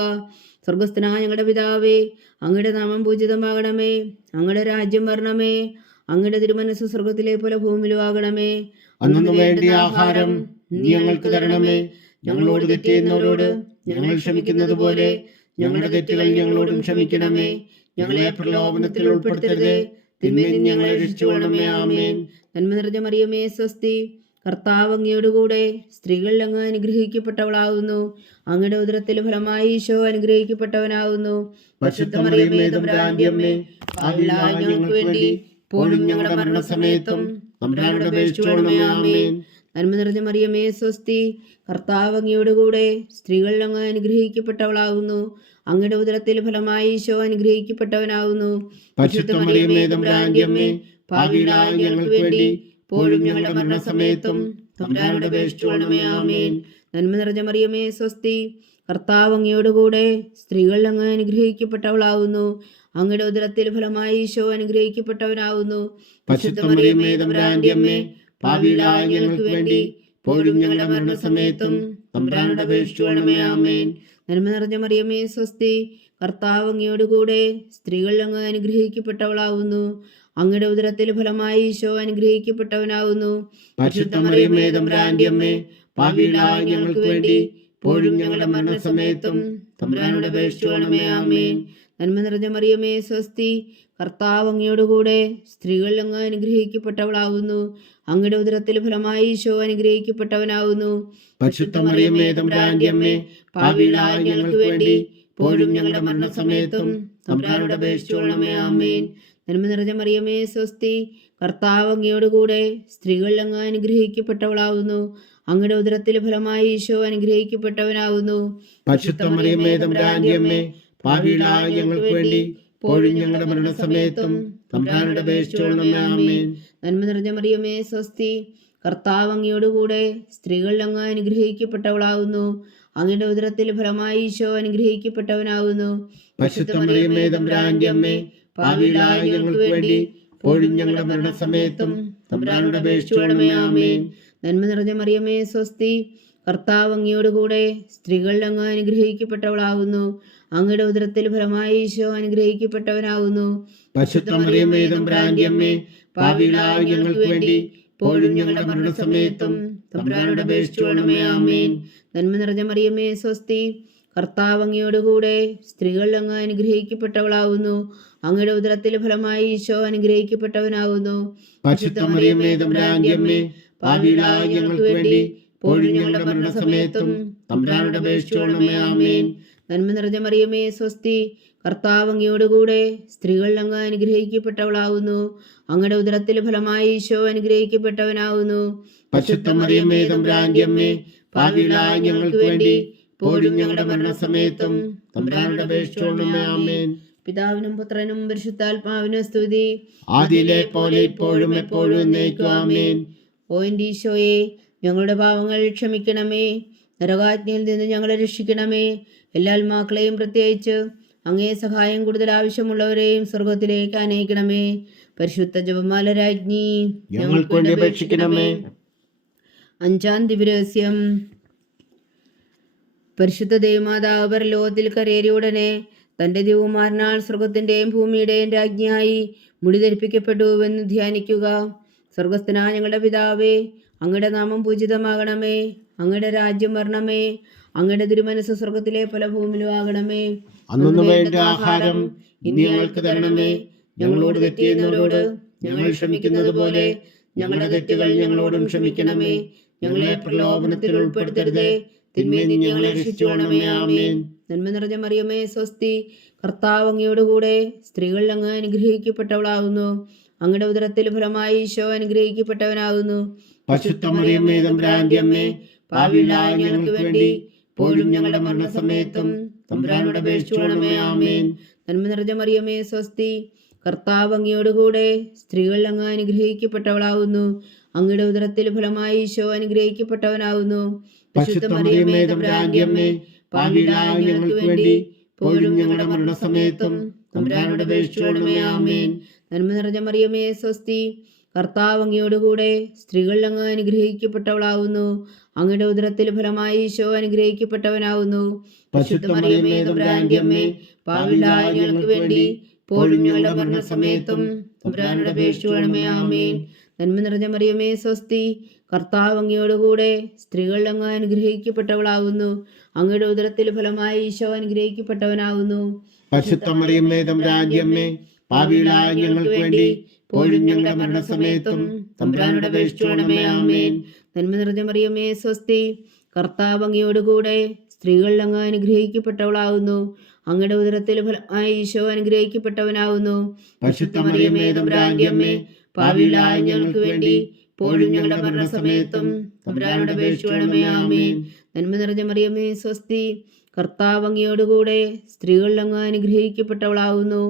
സ്വർഗസ്ഥനായ ഞങ്ങളുടെ പിതാവേ, അങ്ങയുടെ നാമം പൂജിതമാകണമേ. അങ്ങയുടെ രാജ്യം വരണമേ. അങ്ങയുടെ തിരുമനസ്സ് സ്വർഗത്തിലെ പോലെ ഭൂമിയിലും ആകണമേ. അന്നു വേണ്ടിയ ആഹാരം നീ ഞങ്ങൾക്ക് തരണമേ. ഞങ്ങളോട് തെറ്റ് ചെയ്യുന്നവരോട് ഞങ്ങൾ ക്ഷമിക്കുന്നത് പോലെ ഞങ്ങളുടെ തെറ്റുകൾ ഞങ്ങളോടും ക്ഷമിക്കണമേ. ഞങ്ങളെ പ്രലോഭനത്തിൽ ഉൾപ്പെടുത്തരുതേ, തിന്മയിൽ നിന്ന് ഞങ്ങളെ രക്ഷിച്ചുകൊള്ളണമേ. ആമേൻ. നന്മ നിറഞ്ഞ മറിയമേ, സ്വസ്തി. കർത്താവ് അങ്ങയോടുകൂടെ സ്ത്രീകളിൽ അങ്ങ് അനുഗ്രഹിക്കപ്പെട്ടവളാകുന്നു. അങ്ങയുടെ ഉദരത്തിൽ ഫലമായി ഈശോ അനുഗ്രഹിക്കപ്പെട്ടവനാകുന്നു. പരിശുദ്ധ മറിയമേ, തമ്പുരാന്റെ അമ്മേ, പാപികളായ ഞങ്ങൾക്ക് വേണ്ടി ഇപ്പോഴും ഞങ്ങളുടെ മരണസമയത്തും തമ്പുരാനോട് അപേക്ഷിച്ചുകൊള്ളണമേ. ആമേൻ. നന്മ നിറഞ്ഞ മറിയമേ, സ്വസ്തി. കർത്താവ് അങ്ങയോടുകൂടെ സ്ത്രീകളിൽ അങ്ങ് അനുഗ്രഹിക്കപ്പെട്ടവളാകുന്നു. അങ്ങയുടെ ഉദരത്തിൽ ഫലമായി ഈശോ അനുഗ്രഹിക്കപ്പെട്ടവനാകുന്നു. പരിശുദ്ധ മറിയമേ, തമ്പുരാന്റെ അമ്മേ, പാപികളായ ഞങ്ങൾക്ക് വേണ്ടി ഇപ്പോഴും ഞങ്ങളുടെ മരണസമയത്തും തമ്പുരാനോട് അപേക്ഷിച്ചുകൊള്ളണമേ. ആമേൻ. നന്മ നിറഞ്ഞ മറിയമേ, സ്വസ്തി. കർത്താവ് അങ്ങയോടുകൂടെ സ്ത്രീകളിൽ അങ്ങ് അനുഗ്രഹിക്കപ്പെട്ടവളാകുന്നു. അങ്ങയുടെ ഉദരത്തിൽ ഫലമായി ഈശോ അനുഗ്രഹിക്കപ്പെട്ടവനാകുന്നു. പരിശുദ്ധ മറിയമേ, തമ്പുരാന്റെ അമ്മേ, പാപികളായ ഞങ്ങൾക്ക് വേണ്ടി ഇപ്പോഴും ഞങ്ങളുടെ മരണസമയത്തും തമ്പുരാനോട് അപേക്ഷിച്ചുകൊള്ളണമേ. ആമേൻ. നന്മ നിറഞ്ഞ മറിയമേ, സ്വസ്തി. കർത്താവ് അങ്ങയോടുകൂടെ സ്ത്രീകളിൽ അങ്ങ് അനുഗ്രഹിക്കപ്പെട്ടവളാകുന്നു. അങ്ങയുടെ ഉദരത്തിൽ ഫലമായി ഈശോ അനുഗ്രഹിക്കപ്പെട്ടവനാകുന്നു. പരിശുദ്ധ മറിയമേ, തമ്പുരാന്റെ അമ്മേ, പാപികളായ ഞങ്ങൾക്ക് വേണ്ടി ഇപ്പോഴും ഞങ്ങളുടെ മരണസമയത്തും തമ്പുരാനോട് അപേക്ഷിച്ചുകൊള്ളണമേ. ആമേൻ. നന്മ നിറഞ്ഞ മറിയമേ, സ്വസ്തി. കർത്താവ് അങ്ങയോടുകൂടെ സ്ത്രീകളിൽ അങ്ങ് അനുഗ്രഹിക്കപ്പെട്ടവളാകുന്നു. അങ്ങയുടെ ഉദരത്തിൽ ഫലമായി ഈശോ അനുഗ്രഹിക്കപ്പെട്ടവനാകുന്നു. പരിശുദ്ധ മറിയമേ, തമ്പുരാന്റെ അമ്മേ, പാപികളായ ഞങ്ങൾക്ക് വേണ്ടി ഇപ്പോഴും ഞങ്ങളുടെ മരണസമയത്തും തമ്പുരാനോട് അപേക്ഷിച്ചുകൊള്ളണമേ. ആമേൻ. നന്മ നിറഞ്ഞ മറിയമേ, സ്വസ്തി. കർത്താവ് അങ്ങയോടുകൂടെ സ്ത്രീകളിൽ അങ്ങ് അനുഗ്രഹിക്കപ്പെട്ടവളാകുന്നു. അങ്ങയുടെ ഉദരത്തിൽ ഫലമായി ഈശോ അനുഗ്രഹിക്കപ്പെട്ടവനാകുന്നു. പരിശുദ്ധ മറിയമേ, തമ്പുരാന്റെ അമ്മേ, പാപികളായ ഞങ്ങൾക്ക് വേണ്ടി ഇപ്പോഴും ഞങ്ങളുടെ മരണസമയത്തും തമ്പുരാനോട് അപേക്ഷിച്ചുകൊള്ളണമേ. ആമേൻ. നന്മ നിറഞ്ഞ മറിയമേ, സ്വസ്തി. കർത്താവ് അങ്ങയോടുകൂടെ സ്ത്രീകളിൽ അങ്ങ് അനുഗ്രഹിക്കപ്പെട്ടവളാകുന്നു. അങ്ങയുടെ ഉദരത്തിൽ ഫലമായി ഈശോ അനുഗ്രഹിക്കപ്പെട്ടവനാകുന്നു. പരിശുദ്ധ മറിയമേ, തമ്പുരാന്റെ അമ്മേ, പാപികളായ ഞങ്ങൾക്ക് വേണ്ടി ഇപ്പോഴും ഞങ്ങളുടെ മരണസമയത്തും തമ്പുരാനോട് അപേക്ഷിച്ചുകൊള്ളണമേ. ആമേൻ. നന്മ നിറഞ്ഞ മറിയമേ, സ്വസ്തി. കർത്താവ് അങ്ങയോടുകൂടെ സ്ത്രീകളിൽ അങ്ങ് അനുഗ്രഹിക്കപ്പെട്ടവളാകുന്നു. അങ്ങയുടെ ഉദരത്തിൽ ഫലമായി ഈശോ അനുഗ്രഹിക്കപ്പെട്ടവനാകുന്നു. പരിശുദ്ധ മറിയമേ, തമ്പുരാന്റെ അമ്മേ, പാപികളായ ഞങ്ങൾക്ക് വേണ്ടി ഇപ്പോഴും ഞങ്ങളുടെ മരണസമയത്തും തമ്പുരാനോട് അപേക്ഷിച്ചുകൊള്ളണമേ. ആമേൻ. നന്മ നിറഞ്ഞ മറിയമേ, സ്വസ്തി. കർത്താവ് അങ്ങയോടുകൂടെ സ്ത്രീകളിൽ അങ്ങ് അനുഗ്രഹിക്കപ്പെട്ടവളാകുന്നു. അങ്ങയുടെ ഉദരത്തിൽ ഫലമായി ഈശോ അനുഗ്രഹിക്കപ്പെട്ടവനാകുന്നു. പരിശുദ്ധ മറിയമേ, തമ്പുരാന്റെ അമ്മേ, പാപികളായ ഞങ്ങൾക്ക് വേണ്ടി ഇപ്പോഴും ഞങ്ങളുടെ മരണസമയത്തും തമ്പുരാനോട് അപേക്ഷിച്ചുകൊള്ളണമേ. ആമേൻ. നന്മ നിറഞ്ഞ മറിയമേ, സ്വസ്തി. കർത്താവ് അങ്ങയോടുകൂടെ സ്ത്രീകളിൽ അങ്ങ് അനുഗ്രഹിക്കപ്പെട്ടവളാകുന്നു. അങ്ങയുടെ ഉദരത്തിൽ ഫലമായി ഈശോ അനുഗ്രഹിക്കപ്പെട്ടവനാകുന്നു. പരിശുദ്ധ മറിയമേ, തമ്പുരാന്റെ അമ്മേ, പാപികളായ ഞങ്ങൾക്ക് വേണ്ടി ഇപ്പോഴും ഞങ്ങളുടെ മരണസമയത്തും തമ്പുരാനോട് അപേക്ഷിച്ചുകൊള്ളണമേ. ആമേൻ. പിതാവിനും പുത്രനും പരിശുദ്ധാത്മാവിനും സ്തുതി. ആദിയിലെ പോലെ ഇപ്പോഴും എപ്പോഴും എന്നേക്കും. ആമേൻ. ഓ എൻ്റെ ഈശോയെ, ഞങ്ങളുടെ പാവങ്ങൾ ക്ഷമിക്കണമേ. നരകാജ്ഞയിൽ നിന്ന് ഞങ്ങളെ രക്ഷിക്കണമേ. എല്ലാ ആത്മാക്കളെയും പ്രത്യേകിച്ച് അങ്ങേ സഹായം കൂടുതൽ ആവശ്യമുള്ളവരെയും സ്വർഗത്തിലേക്ക് അനയിക്കണമേ. പരിശുദ്ധ ജപമാല രാജ്ഞി, ഞങ്ങൾക്ക് വേണ്ടി അപേക്ഷിക്കണമേ. അഞ്ചാം ദിവ്യരഹസ്യം. പരിശുദ്ധ ദേവമാതാവ് പരലോകത്തിൽ കരയേറിയ ഉടനെ തൻ്റെ ദിവകുമാരനാൽ സ്വർഗത്തിൻ്റെയും ഭൂമിയുടെയും രാജ്ഞിയായി മുടി ധരിപ്പിക്കപ്പെട്ടുവെന്ന് ധ്യാനിക്കുക. സ്വർഗസ്ഥനായ ഞങ്ങളുടെ പിതാവേ, അങ്ങയുടെ നാമം പൂജിതമാകണമേ. അങ്ങയുടെ രാജ്യം വരണമേ. അങ്ങയുടെ തിരുമനസ്സ് സ്വർഗത്തിലെ പോലെ ഭൂമിയിലും ആകണമേ. അന്നു വേണ്ട ആഹാരം ഇനി ഞങ്ങൾക്ക് തരണമേ. ഞങ്ങളോട് തെറ്റ് ചെയ്യുന്നവരോട് ഞങ്ങൾ ക്ഷമിക്കുന്നത് പോലെ ഞങ്ങളുടെ തെറ്റുകൾ ഞങ്ങളോടും ക്ഷമിക്കണമേ. ഞങ്ങളെ പ്രലോഭനത്തിൽ ഉൾപ്പെടുത്തരുതേ, തിന്മയിൽ നിന്ന് ഞങ്ങളെ രക്ഷിച്ചുകൊള്ളണമേ. ആമേൻ. നന്മ നിറഞ്ഞ മറിയമേ, സ്വസ്തി. കർത്താവ് അങ്ങയോടുകൂടെ സ്ത്രീകളിൽ അങ്ങ് അനുഗ്രഹിക്കപ്പെട്ടവളാകുന്നു. അങ്ങയുടെ ഉദരത്തിൽ ഫലമായി ഈശോ അനുഗ്രഹിക്കപ്പെട്ടവനാകുന്നു. പരിശുദ്ധ മറിയമേ, തമ്പുരാന്റെ അമ്മേ, പാപികളായ ഞങ്ങൾക്ക് വേണ്ടി ഇപ്പോഴും ഞങ്ങളുടെ മരണസമയത്തും തമ്പുരാനോട് അപേക്ഷിച്ചുകൊള്ളണമേ. ആമേൻ. നന്മ നിറഞ്ഞ മറിയമേ, സ്വസ്തി. കർത്താവ് അങ്ങയോടുകൂടെ സ്ത്രീകളിൽ അങ്ങ് അനുഗ്രഹിക്കപ്പെട്ടവളാകുന്നു. അങ്ങയുടെ ഉദരത്തിൽ ഫലമായി ഈശോ അനുഗ്രഹിക്കപ്പെട്ടവനാകുന്നു. പരിശുദ്ധ മറിയമേ, തമ്പുരാന്റെ അമ്മേ, പാപികളായ ഞങ്ങൾക്ക് വേണ്ടി ഇപ്പോഴും ഞങ്ങളുടെ മരണസമയത്തും തമ്പുരാനോട് അപേക്ഷിച്ചുകൊള്ളണമേ. ആമേൻ. നന്മ നിറഞ്ഞ മറിയമേ, സ്വസ്തി. കർത്താവ് അങ്ങയോടുകൂടെ സ്ത്രീകളിൽ അങ്ങ് അനുഗ്രഹിക്കപ്പെട്ടവളാവുന്നു. അങ്ങയുടെ ഉദരത്തിൽ ഫലമായി ഈശോ അനുഗ്രഹിക്കപ്പെട്ടവനാവുന്നു. പരിശുദ്ധ മറിയമേ തമ്പുരാന്റെ അമ്മേ, പാപികളായ ഞങ്ങൾക്ക് വേണ്ടി ഇപ്പോഴും ഞങ്ങളുടെ മരണസമയത്തും തമ്പുരാനോട് അപേക്ഷിച്ചുകൊള്ളണമേ. ആമേൻ. നന്മ നിറഞ്ഞ മറിയമേ സ്വസ്തി, കർത്താവ് അങ്ങയോടുകൂടെ സ്ത്രീകളിൽ അങ്ങ് അനുഗ്രഹിക്കപ്പെട്ടവളാവുന്നു. അങ്ങയുടെ ഉദരത്തിൽ ഫലമായി ഈശോ അനുഗ്രഹിക്കപ്പെട്ടവനാവുന്നു. പരിശുദ്ധ മറിയമേ തമ്പുരാന്റെ അമ്മേ, പാപികളായ ഞങ്ങൾക്ക് വേണ്ടി ഇപ്പോഴും ഞങ്ങളുടെ മരണസമയത്തും തമ്പുരാനോട് അപേക്ഷിച്ചുകൊള്ളണമേ. ആമേൻ. നന്മ നിറഞ്ഞ മറിയമേ സ്വസ്തി, കർത്താവ് അങ്ങയോടുകൂടെ സ്ത്രീകളിൽ അങ്ങ് അനുഗ്രഹിക്കപ്പെട്ടവളാവുന്നു. അങ്ങയുടെ ഉദരത്തിൽ ഫലമായി ഈശോ അനുഗ്രഹിക്കപ്പെട്ടവനാവുന്നു. പരിശുദ്ധ മറിയമേ തമ്പുരാന്റെ അമ്മേ, പാപികളായ ഞങ്ങൾക്ക് വേണ്ടി ഇപ്പോഴും ഞങ്ങളുടെ മരണസമയത്തും തമ്പുരാനോട് അപേക്ഷിച്ചുകൊള്ളണമേ. ആമേൻ. നന്മ നിറഞ്ഞ മറിയമേ സ്വസ്തി, കർത്താവ് അങ്ങയോടുകൂടെ സ്ത്രീകളിൽ അങ്ങ് അനുഗ്രഹിക്കപ്പെട്ടവളാവുന്നു.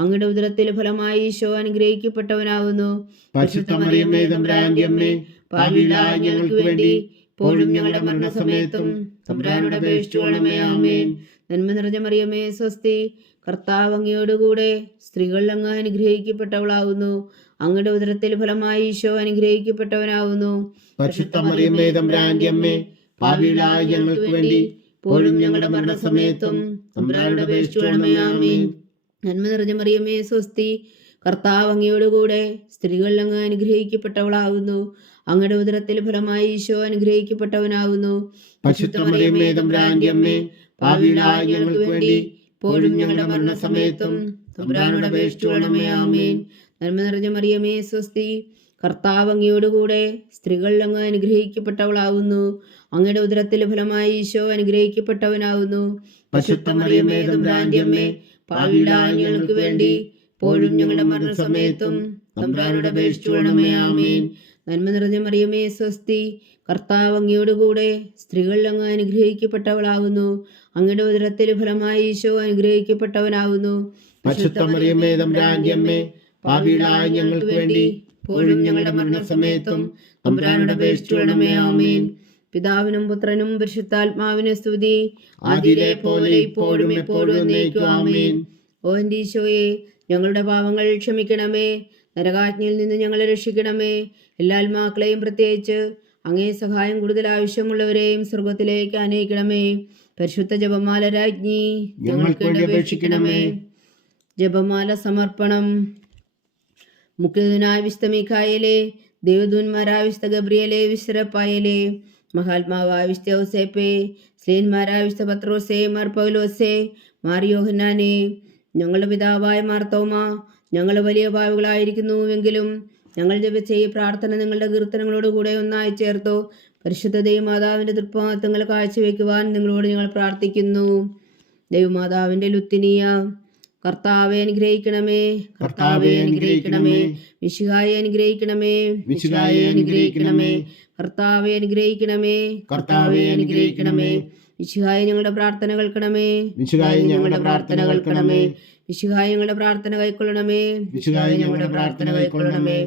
അങ്ങയുടെ ഉദരത്തിൽ ഫലമായി ഈശോ അനുഗ്രഹിക്കപ്പെട്ടവനാവുന്നു. പരിശുദ്ധ മറിയമേ തമ്പുരാന്റെ അമ്മേ, പാപികളായ ഞങ്ങൾക്ക് വേണ്ടി ഇപ്പോഴും ഞങ്ങളുടെ മരണസമയത്തും തമ്പുരാനോട് അപേക്ഷിച്ചുകൊള്ളണമേ. ആമേൻ. നന്മ നിറഞ്ഞ മറിയമേ സ്വസ്തി, കർത്താവ് അങ്ങയോടുകൂടെ സ്ത്രീകളിൽ അങ്ങ് അനുഗ്രഹിക്കപ്പെട്ടവളാവുന്നു. അങ്ങയുടെ ഉദരത്തിൽ ഫലമായി ഈശോ അനുഗ്രഹിക്കപ്പെട്ടവനാവുന്നു. പരിശുദ്ധ മറിയമേ തമ്പുരാന്റെ അമ്മേ, പാപികളായ ഞങ്ങൾക്ക് വേണ്ടി ഇപ്പോഴും ഞങ്ങളുടെ മരണസമയത്തും തമ്പുരാനോട് അപേക്ഷിച്ചുകൊള്ളണമേ. ആമേൻ. നന്മ നിറഞ്ഞ മറിയമേ സ്വസ്തി, കർത്താവ് അങ്ങയോടുകൂടെ സ്ത്രീകളിൽ അങ്ങ് അനുഗ്രഹിക്കപ്പെട്ടവളാവുന്നു. അങ്ങയുടെ ഉദരത്തിൽ ഫലമായി ഈശോ അനുഗ്രഹിക്കപ്പെട്ടവനാവുന്നു. പരിശുദ്ധ മറിയമേ തമ്പുരാന്റെ അമ്മേ, പാപികളായ ഞങ്ങൾക്ക് വേണ്ടി ഇപ്പോഴും ഞങ്ങളുടെ മരണസമയത്തും തമ്പുരാനോട് അപേക്ഷിച്ചുകൊള്ളണമേ. ആമേൻ. നന്മ നിറഞ്ഞ മറിയമേ സ്വസ്തി, കർത്താവ് അങ്ങയോടുകൂടെ സ്ത്രീകളിൽ അങ്ങ് അനുഗ്രഹിക്കപ്പെട്ടവളാവുന്നു. അങ്ങയുടെ ഉദരത്തിൽ ഫലമായി ഈശോ അനുഗ്രഹിക്കപ്പെട്ടവനാവുന്നു. പരിശുദ്ധ മറിയമേ തമ്പുരാന്റെ അമ്മേ, പാപികളായ ഞങ്ങൾക്ക് വേണ്ടി ഇപ്പോഴും ഞങ്ങളുടെ മരണസമയത്തും തമ്പുരാനോട് അപേക്ഷിച്ചുകൊള്ളണമേ. ആമേൻ. നന്മ നിറഞ്ഞ മറിയമേ സ്വസ്തി, കർത്താവ് അങ്ങയോടുകൂടെ സ്ത്രീകളിൽ അങ്ങ് അനുഗ്രഹിക്കപ്പെട്ടവളാവുന്നു. അങ്ങയുടെ ഉദരത്തിൽ ഫലമായി ഈശോ അനുഗ്രഹിക്കപ്പെട്ടവനാവുന്നു. പരിശുദ്ധ മറിയമേ തമ്പുരാന്റെ അമ്മേ, പാപികളായ ഞങ്ങൾക്ക് വേണ്ടി ഇപ്പോഴും ഞങ്ങളുടെ മരണസമയത്തും തമ്പുരാനോട് അപേക്ഷിച്ചുകൊള്ളണമേ. ആമേൻ. പിതാവിനും പുത്രനും പരിശുദ്ധാത്മാവിനും സ്തുതി, ആദിയിലെ പോലെ ഇപ്പോഴും എപ്പോഴും എന്നേക്കും. ആമേൻ. ഓ എൻ്റെ ഈശോയെ, ഞങ്ങളുടെ പാപങ്ങൾ ക്ഷമിക്കണമേ. നരകാജ്ഞയിൽ നിന്ന് ഞങ്ങളെ രക്ഷിക്കണമേ. എല്ലാ ആത്മാക്കളെയും, പ്രത്യേകിച്ച് അങ്ങേ സഹായം കൂടുതൽ ആവശ്യമുള്ളവരെയും സ്വർഗത്തിലേക്ക് ആനയിക്കണമേ. പരിശുദ്ധ ജപമാല രാജ്ഞി, ഞങ്ങൾക്ക് വേണ്ടി അപേക്ഷിക്കണമേ. ജപമാല സമർപ്പണം. മുഖ്യനായ വിശുദ്ധ മീഖായേലേ, ദേവദൂന്മാരായ വിശുദ്ധ ഗബ്രിയേലേ, വിശുദ്ധ റഫായേലേ, മഹാത്മാവായ വിശുദ്ധ ഔസേപ്പേ, സ്ലീഹന്മാരായ വിശുദ്ധ പത്രോസേ, മാർ പൗലോസേ, മാർ യോഹന്നാനേ, ഞങ്ങളുടെ പിതാവായ മാർ തോമാ, ഞങ്ങൾ വലിയ പാപികളായിരിക്കുന്നുവെങ്കിലും ഞങ്ങൾ ജപിച്ച ഈ പ്രാർത്ഥന നിങ്ങളുടെ കീർത്തനങ്ങളോടുകൂടെ ഒന്നായി ചേർത്തു പരിശുദ്ധ ദൈവമാതാവിൻ്റെ തൃപ്പാദങ്ങൾ കാഴ്ചവെക്കുവാൻ നിങ്ങളോട് ഞങ്ങൾ പ്രാർത്ഥിക്കുന്നു. ദൈവമാതാവിൻ്റെ ലുത്തിനിയ, കർത്താവെ അനുഗ്രഹിക്കണമേ, കർത്താവെ അനുഗ്രഹിക്കണമേ. മിശിഹായെ അനുഗ്രഹിക്കണമേ, മിശിഹായെ അനുഗ്രഹിക്കണമേ. കർത്താവെ അനുഗ്രഹിക്കണമേ, കർത്താവെ അനുഗ്രഹിക്കണമേ. മിശിഹായെ ഞങ്ങളുടെ പ്രാർത്ഥന കേൾക്കണമേ, മിശിഹായെ ഞങ്ങളുടെ പ്രാർത്ഥന കേൾക്കണമേ. മിശിഹായെ ഞങ്ങളുടെ പ്രാർത്ഥന കൈക്കൊള്ളണമേ, മിശിഹായെ ഞങ്ങളുടെ പ്രാർത്ഥന കൈക്കൊള്ളണമേ.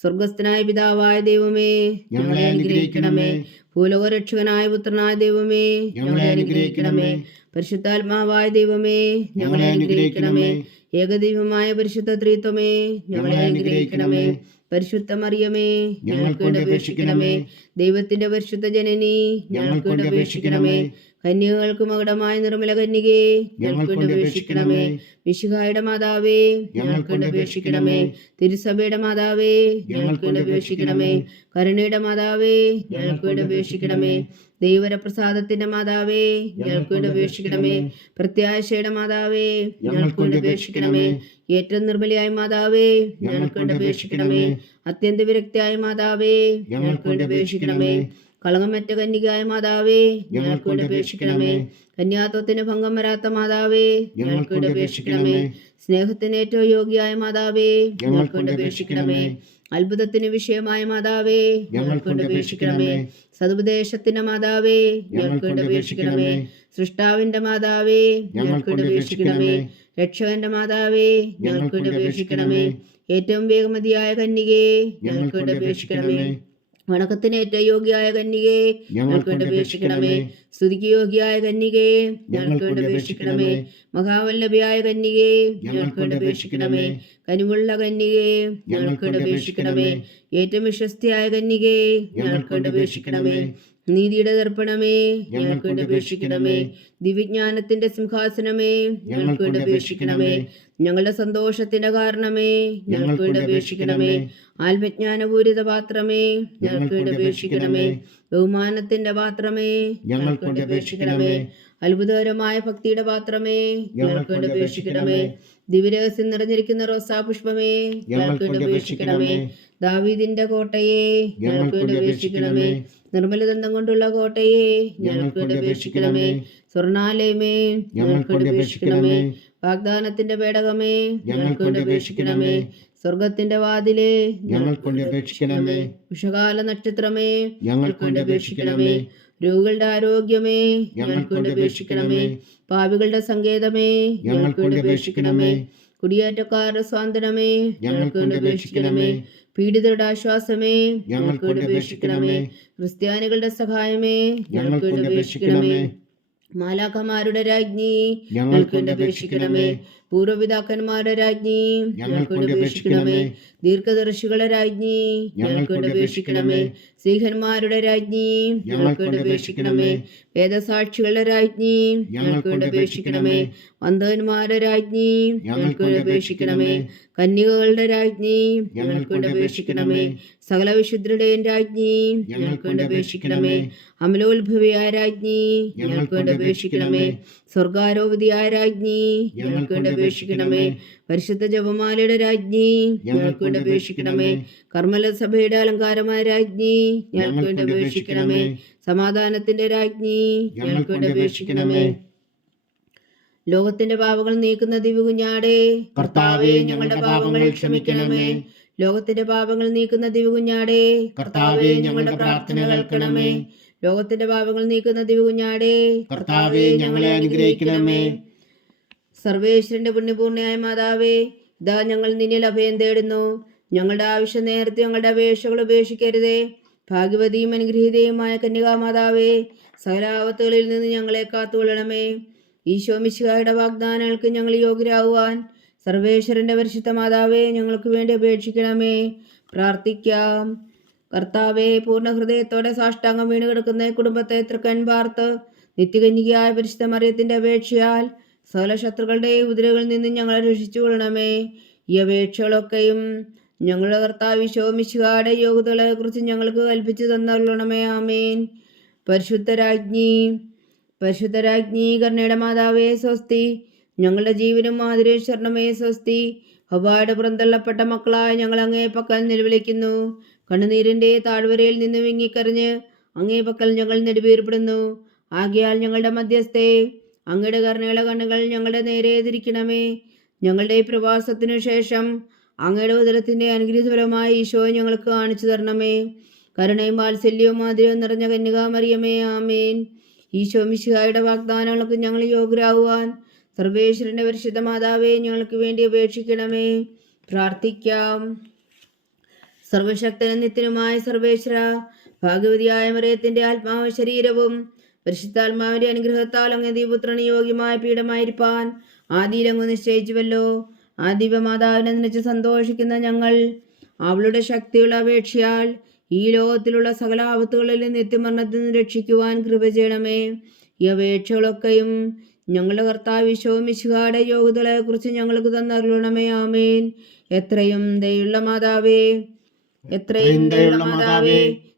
സ്വർഗസ്ഥനായ പിതാവായ ദൈവമേ, ഞങ്ങളെ അനുഗ്രഹിക്കണമേ. ഭൂലോകരക്ഷകനായ പുത്രനായ ദൈവമേ, ഞങ്ങളെ അനുഗ്രഹിക്കണമേ. പരിശുദ്ധാത്മാവായ ദൈവമേ, ഞങ്ങളെ അനുഗ്രഹിക്കണമേ. ഏകദൈവമായ പരിശുദ്ധ ത്രിത്വമേ, ഞങ്ങളെ അനുഗ്രഹിക്കണമേ. പരിശുദ്ധ മറിയമേ, ഞങ്ങൾക്ക് വേണ്ടി അപേക്ഷിക്കണമേ. ദൈവത്തിന്റെ പരിശുദ്ധ ജനനി, ഞങ്ങൾക്ക് വേണ്ടി അപേക്ഷിക്കണമേ. കന്യകൾക്ക് മകുടമായ നിർമ്മല കന്യകേ, ഞങ്ങൾക്ക് വേണ്ടി അപേക്ഷിക്കണമേ. മിശിഹായുടെ മാതാവേ, ഞങ്ങൾക്ക് വേണ്ടി അപേക്ഷിക്കണമേ. തിരുസഭയുടെ മാതാവേ, ഞങ്ങൾക്ക് വേണ്ടി അപേക്ഷിക്കണമേ. കരുണയുടെ മാതാവേ, ഞങ്ങൾക്ക് വേണ്ടി അപേക്ഷിക്കണമേ. ദൈവരപ്രസാദത്തിന്റെ മാതാവേ, ഞങ്ങൾക്ക് വേണ്ടി അപേക്ഷിക്കണമേ. പ്രത്യാശയുടെ മാതാവേ, ഞങ്ങൾക്ക് വേണ്ടി അപേക്ഷിക്കണമേ. ഏറ്റവും നിർമ്മലയായ മാതാവേ, ഞങ്ങൾക്ക് വേണ്ടി അപേക്ഷിക്കണമേ. അത്യന്ത വിരക്തിയായ മാതാവേ, ഞങ്ങൾക്ക് വേണ്ടി അപേക്ഷിക്കണമേ. കളങ്കമറ്റ കന്യകയായ മാതാവേ, ഞങ്ങൾക്ക് വേണ്ടി അപേക്ഷിക്കണമേ. കന്യാത്വത്തിന് ഭംഗം വരാത്ത മാതാവേ, ഞങ്ങൾക്ക് വേണ്ടി അപേക്ഷിക്കണമേ. സ്നേഹത്തിന് ഏറ്റവും യോഗ്യയായ മാതാവേ, ഞങ്ങൾക്ക് വേണ്ടി അപേക്ഷിക്കണമേ. അത്ഭുതത്തിന് വിഷയമായ മാതാവേ, ഞങ്ങൾക്ക് വേണ്ടി അപേക്ഷിക്കണമേ. സതുപദേശത്തിന്റെ മാതാവേ, ഞങ്ങൾക്ക് വേണ്ടി അപേക്ഷിക്കണമേ. സൃഷ്ടാവിന്റെ മാതാവേ, ഞങ്ങൾക്ക് വേണ്ടി അപേക്ഷിക്കണമേ. രക്ഷകന്റെ മാതാവേ, ഞങ്ങൾക്ക് വേണ്ടി അപേക്ഷിക്കണമേ. ഏറ്റവും വേഗമതിയായ കന്യകേ, ഞങ്ങൾക്ക് വേണ്ടി അപേക്ഷിക്കണമേ. വണക്കത്തിനേറ്റ യോഗ്യയായ കന്യകേ ഞങ്ങൾക്ക് വേണ്ടി അപേക്ഷിക്കണമേ. സ്തുതിക്ക് യോഗ്യയായ കന്യകേ ഞങ്ങൾക്ക് വേണ്ടി അപേക്ഷിക്കണമേ. മഹാവല്ലഭയായ കന്യകേ ഞങ്ങൾക്ക് വേണ്ടി അപേക്ഷിക്കണമേ. കനിവുള്ള കന്യകേ ഞങ്ങൾക്ക് വേണ്ടി അപേക്ഷിക്കണമേ. ഏറ്റവും വിശ്വസ്തയായ കന്യകേ ഞങ്ങൾക്ക് വേണ്ടി അപേക്ഷിക്കണമേ. നീതിയുടെ ദർപ്പണമേ ഞങ്ങൾക്ക് വേണ്ടി അപേക്ഷിക്കണമേ. ദിവ്യജ്ഞാനത്തിന്റെ സിംഹാസനമേ ഞങ്ങൾക്ക് വേണ്ടി അപേക്ഷിക്കണമേ. ഞങ്ങളുടെ സന്തോഷത്തിന്റെ കാരണമേ ഞങ്ങൾക്ക് വേണ്ടി അപേക്ഷിക്കണമേ. ആത്മജ്ഞാനപൂരിത പാത്രമേ ഞങ്ങൾക്ക് വേണ്ടി അപേക്ഷിക്കണമേ. ബഹുമാനത്തിന്റെ പാത്രമേ ഞങ്ങൾക്ക് വേണ്ടി അപേക്ഷിക്കണമേ. അത്ഭുതകരമായ ഭക്തിയുടെ പാത്രമേ ഞങ്ങൾക്ക് വേണ്ടി അപേക്ഷിക്കണമേ. ദിവ്യരഹസ്യം നിറഞ്ഞിരിക്കുന്ന റോസാ പുഷ്പമേ ഞങ്ങൾക്ക് വേണ്ടി അപേക്ഷിക്കണമേ. ദാവീദിന്റെ കോട്ടയെ ഞങ്ങൾക്ക് വേണ്ടി അപേക്ഷിക്കണമേ. നിർമ്മലദന്തം കൊണ്ടുള്ള കോട്ടയെ ഞങ്ങൾക്ക് വേണ്ടി അപേക്ഷിക്കണമേ. സ്വർണാലയമേ ഞങ്ങൾക്ക് വേണ്ടി അപേക്ഷിക്കണമേ. വാഗ്ദാനത്തിന്റെ പേടകമേ ഞങ്ങൾക്ക് വേണ്ടി അപേക്ഷിക്കണമേ. സ്വർഗത്തിന്റെ വാതിലേ ഞങ്ങൾക്ക് വേണ്ടി അപേക്ഷിക്കണമേ. ഉഷകാല നക്ഷത്രമേ ഞങ്ങൾക്ക് വേണ്ടി അപേക്ഷിക്കണമേ. രോഗികളുടെ ആരോഗ്യമേ ഞങ്ങൾക്ക് വേണ്ടി അപേക്ഷിക്കണമേ. പാപികളുടെ സങ്കേതമേ ഞങ്ങൾക്ക് വേണ്ടി അപേക്ഷിക്കണമേ. കുടിയേറ്റക്കാരുടെ സ്വാതന്ത്ര്യമേ ഞങ്ങൾക്ക് വേണ്ടി അപേക്ഷിക്കണമേ. പീഡിതരുടെ ആശ്വാസമേ ഞങ്ങൾക്ക് വേണ്ടി അപേക്ഷിക്കണമേ. ക്രിസ്ത്യാനികളുടെ സഹായമേ ഞങ്ങൾക്ക് വേണ്ടി അപേക്ഷിക്കണമേ. മാലാഖമാരുടെ രാജ്ഞി ഞങ്ങൾക്ക് വേണ്ടി അപേക്ഷിക്കണമേ. പൂർവ്വപിതാക്കന്മാരുടെ രാജ്ഞി ഞങ്ങൾക്ക് വേണ്ടി അപേക്ഷിക്കണമേ. ദീർഘദർശികളുടെ രാജ്ഞി ഞങ്ങൾക്ക് വേണ്ടി അപേക്ഷിക്കണമേ. സ്ത്രീഹന്മാരുടെ രാജ്ഞി ഞങ്ങൾക്ക് വേണ്ടി അപേക്ഷിക്കണമേ. വേദസാക്ഷികളുടെ രാജ്ഞി ഞങ്ങൾക്ക് വേണ്ടി അപേക്ഷിക്കണമേ. വന്ധകന്മാരുടെ രാജ്ഞി ഞങ്ങൾക്ക് വേണ്ടി അപേക്ഷിക്കണമേ. കന്യകകളുടെ രാജ്ഞി ഞങ്ങൾക്ക് വേണ്ടി അപേക്ഷിക്കണമേ. സകല വിശുദ്ധരുടെയും രാജ്ഞി ഞങ്ങൾക്ക് വേണ്ടി അപേക്ഷിക്കണമേ. അമലോത്ഭവിയായ രാജ്ഞി ഞങ്ങൾക്ക് വേണ്ടി അപേക്ഷിക്കണമേ. സ്വർഗാരോപതിയായ രാജ്ഞി ഞങ്ങൾക്ക് വേണ്ടി അപേക്ഷിക്കണമേ. പരിശുദ്ധ ജപമാലയുടെ രാജ്ഞി ഞങ്ങൾക്ക് വേണ്ടി അപേക്ഷിക്കണമേ. കർമ്മല സഭയുടെ അലങ്കാരമായ രാജ്ഞി ഞങ്ങൾക്ക് വേണ്ടി അപേക്ഷിക്കണമേ. സമാധാനത്തിന്റെ രാജ്ഞി ഞങ്ങൾക്ക് വേണ്ടി അപേക്ഷിക്കണമേ. ലോകത്തിന്റെ പാപങ്ങൾ നീക്കുന്ന ദിവ്യകുഞ്ഞാടേ കർത്താവേ ഞങ്ങളുടെ പാപങ്ങൾ ക്ഷമിക്കണമേ. ലോകത്തിന്റെ പാപങ്ങൾ നീക്കുന്ന ദിവ്യകുഞ്ഞാടേ കർത്താവേ ഞങ്ങളുടെ പ്രാർത്ഥന കേൾക്കണമേ. ലോകത്തിന്റെ പാപങ്ങൾ നീക്കുന്ന ദിവ്യകുഞ്ഞാടേ കർത്താവേ ഞങ്ങളെ അനുഗ്രഹിക്കണമേ. സർവേശ്വരന്റെ പുണ്യപൂർണ്ണയായ മാതാവേ, ഇതാ ഞങ്ങൾ നിന്നിൽ അഭയം തേടുന്നു. ഞങ്ങളുടെ ആവശ്യം നേരത്തെ ഞങ്ങളുടെ അപേക്ഷകൾ ഉപേക്ഷിക്കരുതേ. ഭാഗ്യവതിയും അനുഗ്രഹീതയുമായ കന്യകാമാതാവേ, സകല ആപത്തുകളിൽ നിന്ന് ഞങ്ങളെ കാത്തുകൊള്ളണമേ. ഈശോ മിശിഹായുടെ വാഗ്ദാനങ്ങൾക്ക് ഞങ്ങൾ യോഗ്യരാകുവാൻ സർവേശ്വരന്റെ പരിശുദ്ധ മാതാവേ ഞങ്ങൾക്ക് വേണ്ടി അപേക്ഷിക്കണമേ. പ്രാർത്ഥിക്കാം. കർത്താവെ, പൂർണ്ണ ഹൃദയത്തോടെ സാഷ്ടാംഗം വീണ് കിടക്കുന്ന കുടുംബത്തെ തൃക്കൺ പാർത്ത് നിത്യകന്യകയായ പരിശുദ്ധ മറിയത്തിന്റെ അപേക്ഷയാൽ സകല ശത്രുക്കളുടെ ഉതിരകളിൽ നിന്ന് ഞങ്ങളെ രക്ഷിച്ചുകൊള്ളണമേ. ഈ അപേക്ഷകളൊക്കെയും ഞങ്ങളുടെ കർത്താവ് ഈശോ മിശിഹായുടെ യോഗ്യതകളെ കുറിച്ച് ഞങ്ങൾക്ക് കൽപ്പിച്ചു തന്നരുളണമേ. ആമേൻ. പരിശുദ്ധരാജ്ഞി കരുണയുടെ മാതാവേ സ്വസ്തി. ഞങ്ങളുടെ ജീവനും മാതിരയും ശരണമേ സ്വസ്തി. ഹവ്വായുടെ പുറന്തള്ളപ്പെട്ട മക്കളായ ഞങ്ങൾ അങ്ങേ പക്കൽ നിലവിളിക്കുന്നു. കണ്ണുനീരിന്റെ താഴ്വരയിൽ നിന്ന് വിങ്ങിക്കറിഞ്ഞ് അങ്ങേ പക്കൽ ഞങ്ങൾ നെടുവീർപ്പെടുന്നു. ആകയാൽ ഞങ്ങളുടെ മധ്യസ്ഥേ, അങ്ങയുടെ കരുണയുള്ള കണ്ണുകൾ ഞങ്ങളുടെ നേരെ തിരിക്കണമേ. ഞങ്ങളുടെ പ്രവാസത്തിനു ശേഷം അങ്ങയുടെ ഉദരത്തിന്റെ അനുഗ്രഹീതഫലമായി ഈശോ ഞങ്ങൾക്ക് കാണിച്ചു തരണമേ. കരുണയും വാത്സല്യവും മാതിരവും നിറഞ്ഞ കന്യകാമറിയമേ, ആമേൻ. ഈശോ മിശിഹായുടെ വാഗ്ദാനങ്ങൾക്ക് ഞങ്ങൾ യോഗ്യരാകുവാൻ സർവേശ്വരന്റെ പരിശുദ്ധ മാതാവേ ഞങ്ങൾക്ക് വേണ്ടി അപേക്ഷിക്കണമേ. പ്രാർത്ഥിക്കാം. സർവശക്തനും നിത്യനുമായ സർവേശ്വര, ഭാഗ്യവതിയായ മറിയത്തിന്റെ ആത്മാവ് ശരീരവും പരിശുദ്ധാത്മാവിന്റെ അനുഗ്രഹത്താൽ അങ്ങ് ദീപുത്രന് യോഗ്യമായ പീഠമായിരിക്കാൻ ആദിയിലങ്ങ് നിശ്ചയിച്ചുവല്ലോ. ആ ദിവ്യമാതാവിനെ നനച്ച് സന്തോഷിക്കുന്ന ഞങ്ങൾ അവളുടെ ശക്തിയുള്ള അപേക്ഷയാൽ ഈ ലോകത്തിലുള്ള സകല ആപത്തുകളിൽ നിത്യമരണത്തിൽ നിന്ന് രക്ഷിക്കുവാൻ കൃപ ചെയ്യണമേ. ഈ അപേക്ഷകളൊക്കെയും ഞങ്ങളുടെ കർത്താവ് ഈശോ മിശിഹായുടെ യോഗ്യതകളെ കുറിച്ച് ഞങ്ങൾക്ക് തന്നരുളണമേ. ആമേൻ. എത്രയും ദയുള്ള മാതാവേ,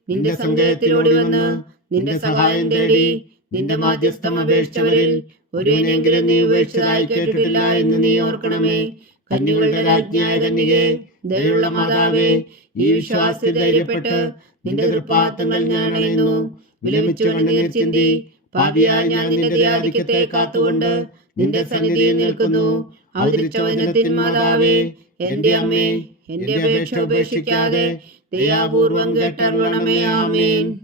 നിന്റെ സങ്കേതത്തിലൂടെ വന്ന് നിന്റെ സഹായം തേടി നിന്റെ മാധ്യസ്ഥം അപേക്ഷിച്ചവരിൽ ഒരുവനെങ്കിലും നീ ഉപേക്ഷിച്ചതായി കേട്ടിട്ടില്ല എന്ന് നീ ഓർക്കണമേ. കന്യകളുടെ രാജ്ഞിയായ കന്യകേ, ദയുള്ള മാതാവേ, ഈ വിശ്വാസത്തിൽ ധൈര്യപ്പെട്ട് നിന്റെ തൃപ്പാദങ്ങൾ ഞാൻ അണയുന്നു. വിലപിച്ചു കണ്ണുനീർ ചിന്തി പാപിയായ ഞാൻ നിന്റെ ദയാധിക്യത്തെ കാത്തുകൊണ്ട് നിന്റെ സന്നിധിയിൽ നിൽക്കുന്നു. അവതരിച്ച വചനത്തിൻ മാതാവേ, എന്റെ അമ്മേ, എന്റെ അപേക്ഷ ഉപേക്ഷിക്കാതെ ദയാപൂർവം കേട്ടരുളണമേ. ആമേൻ.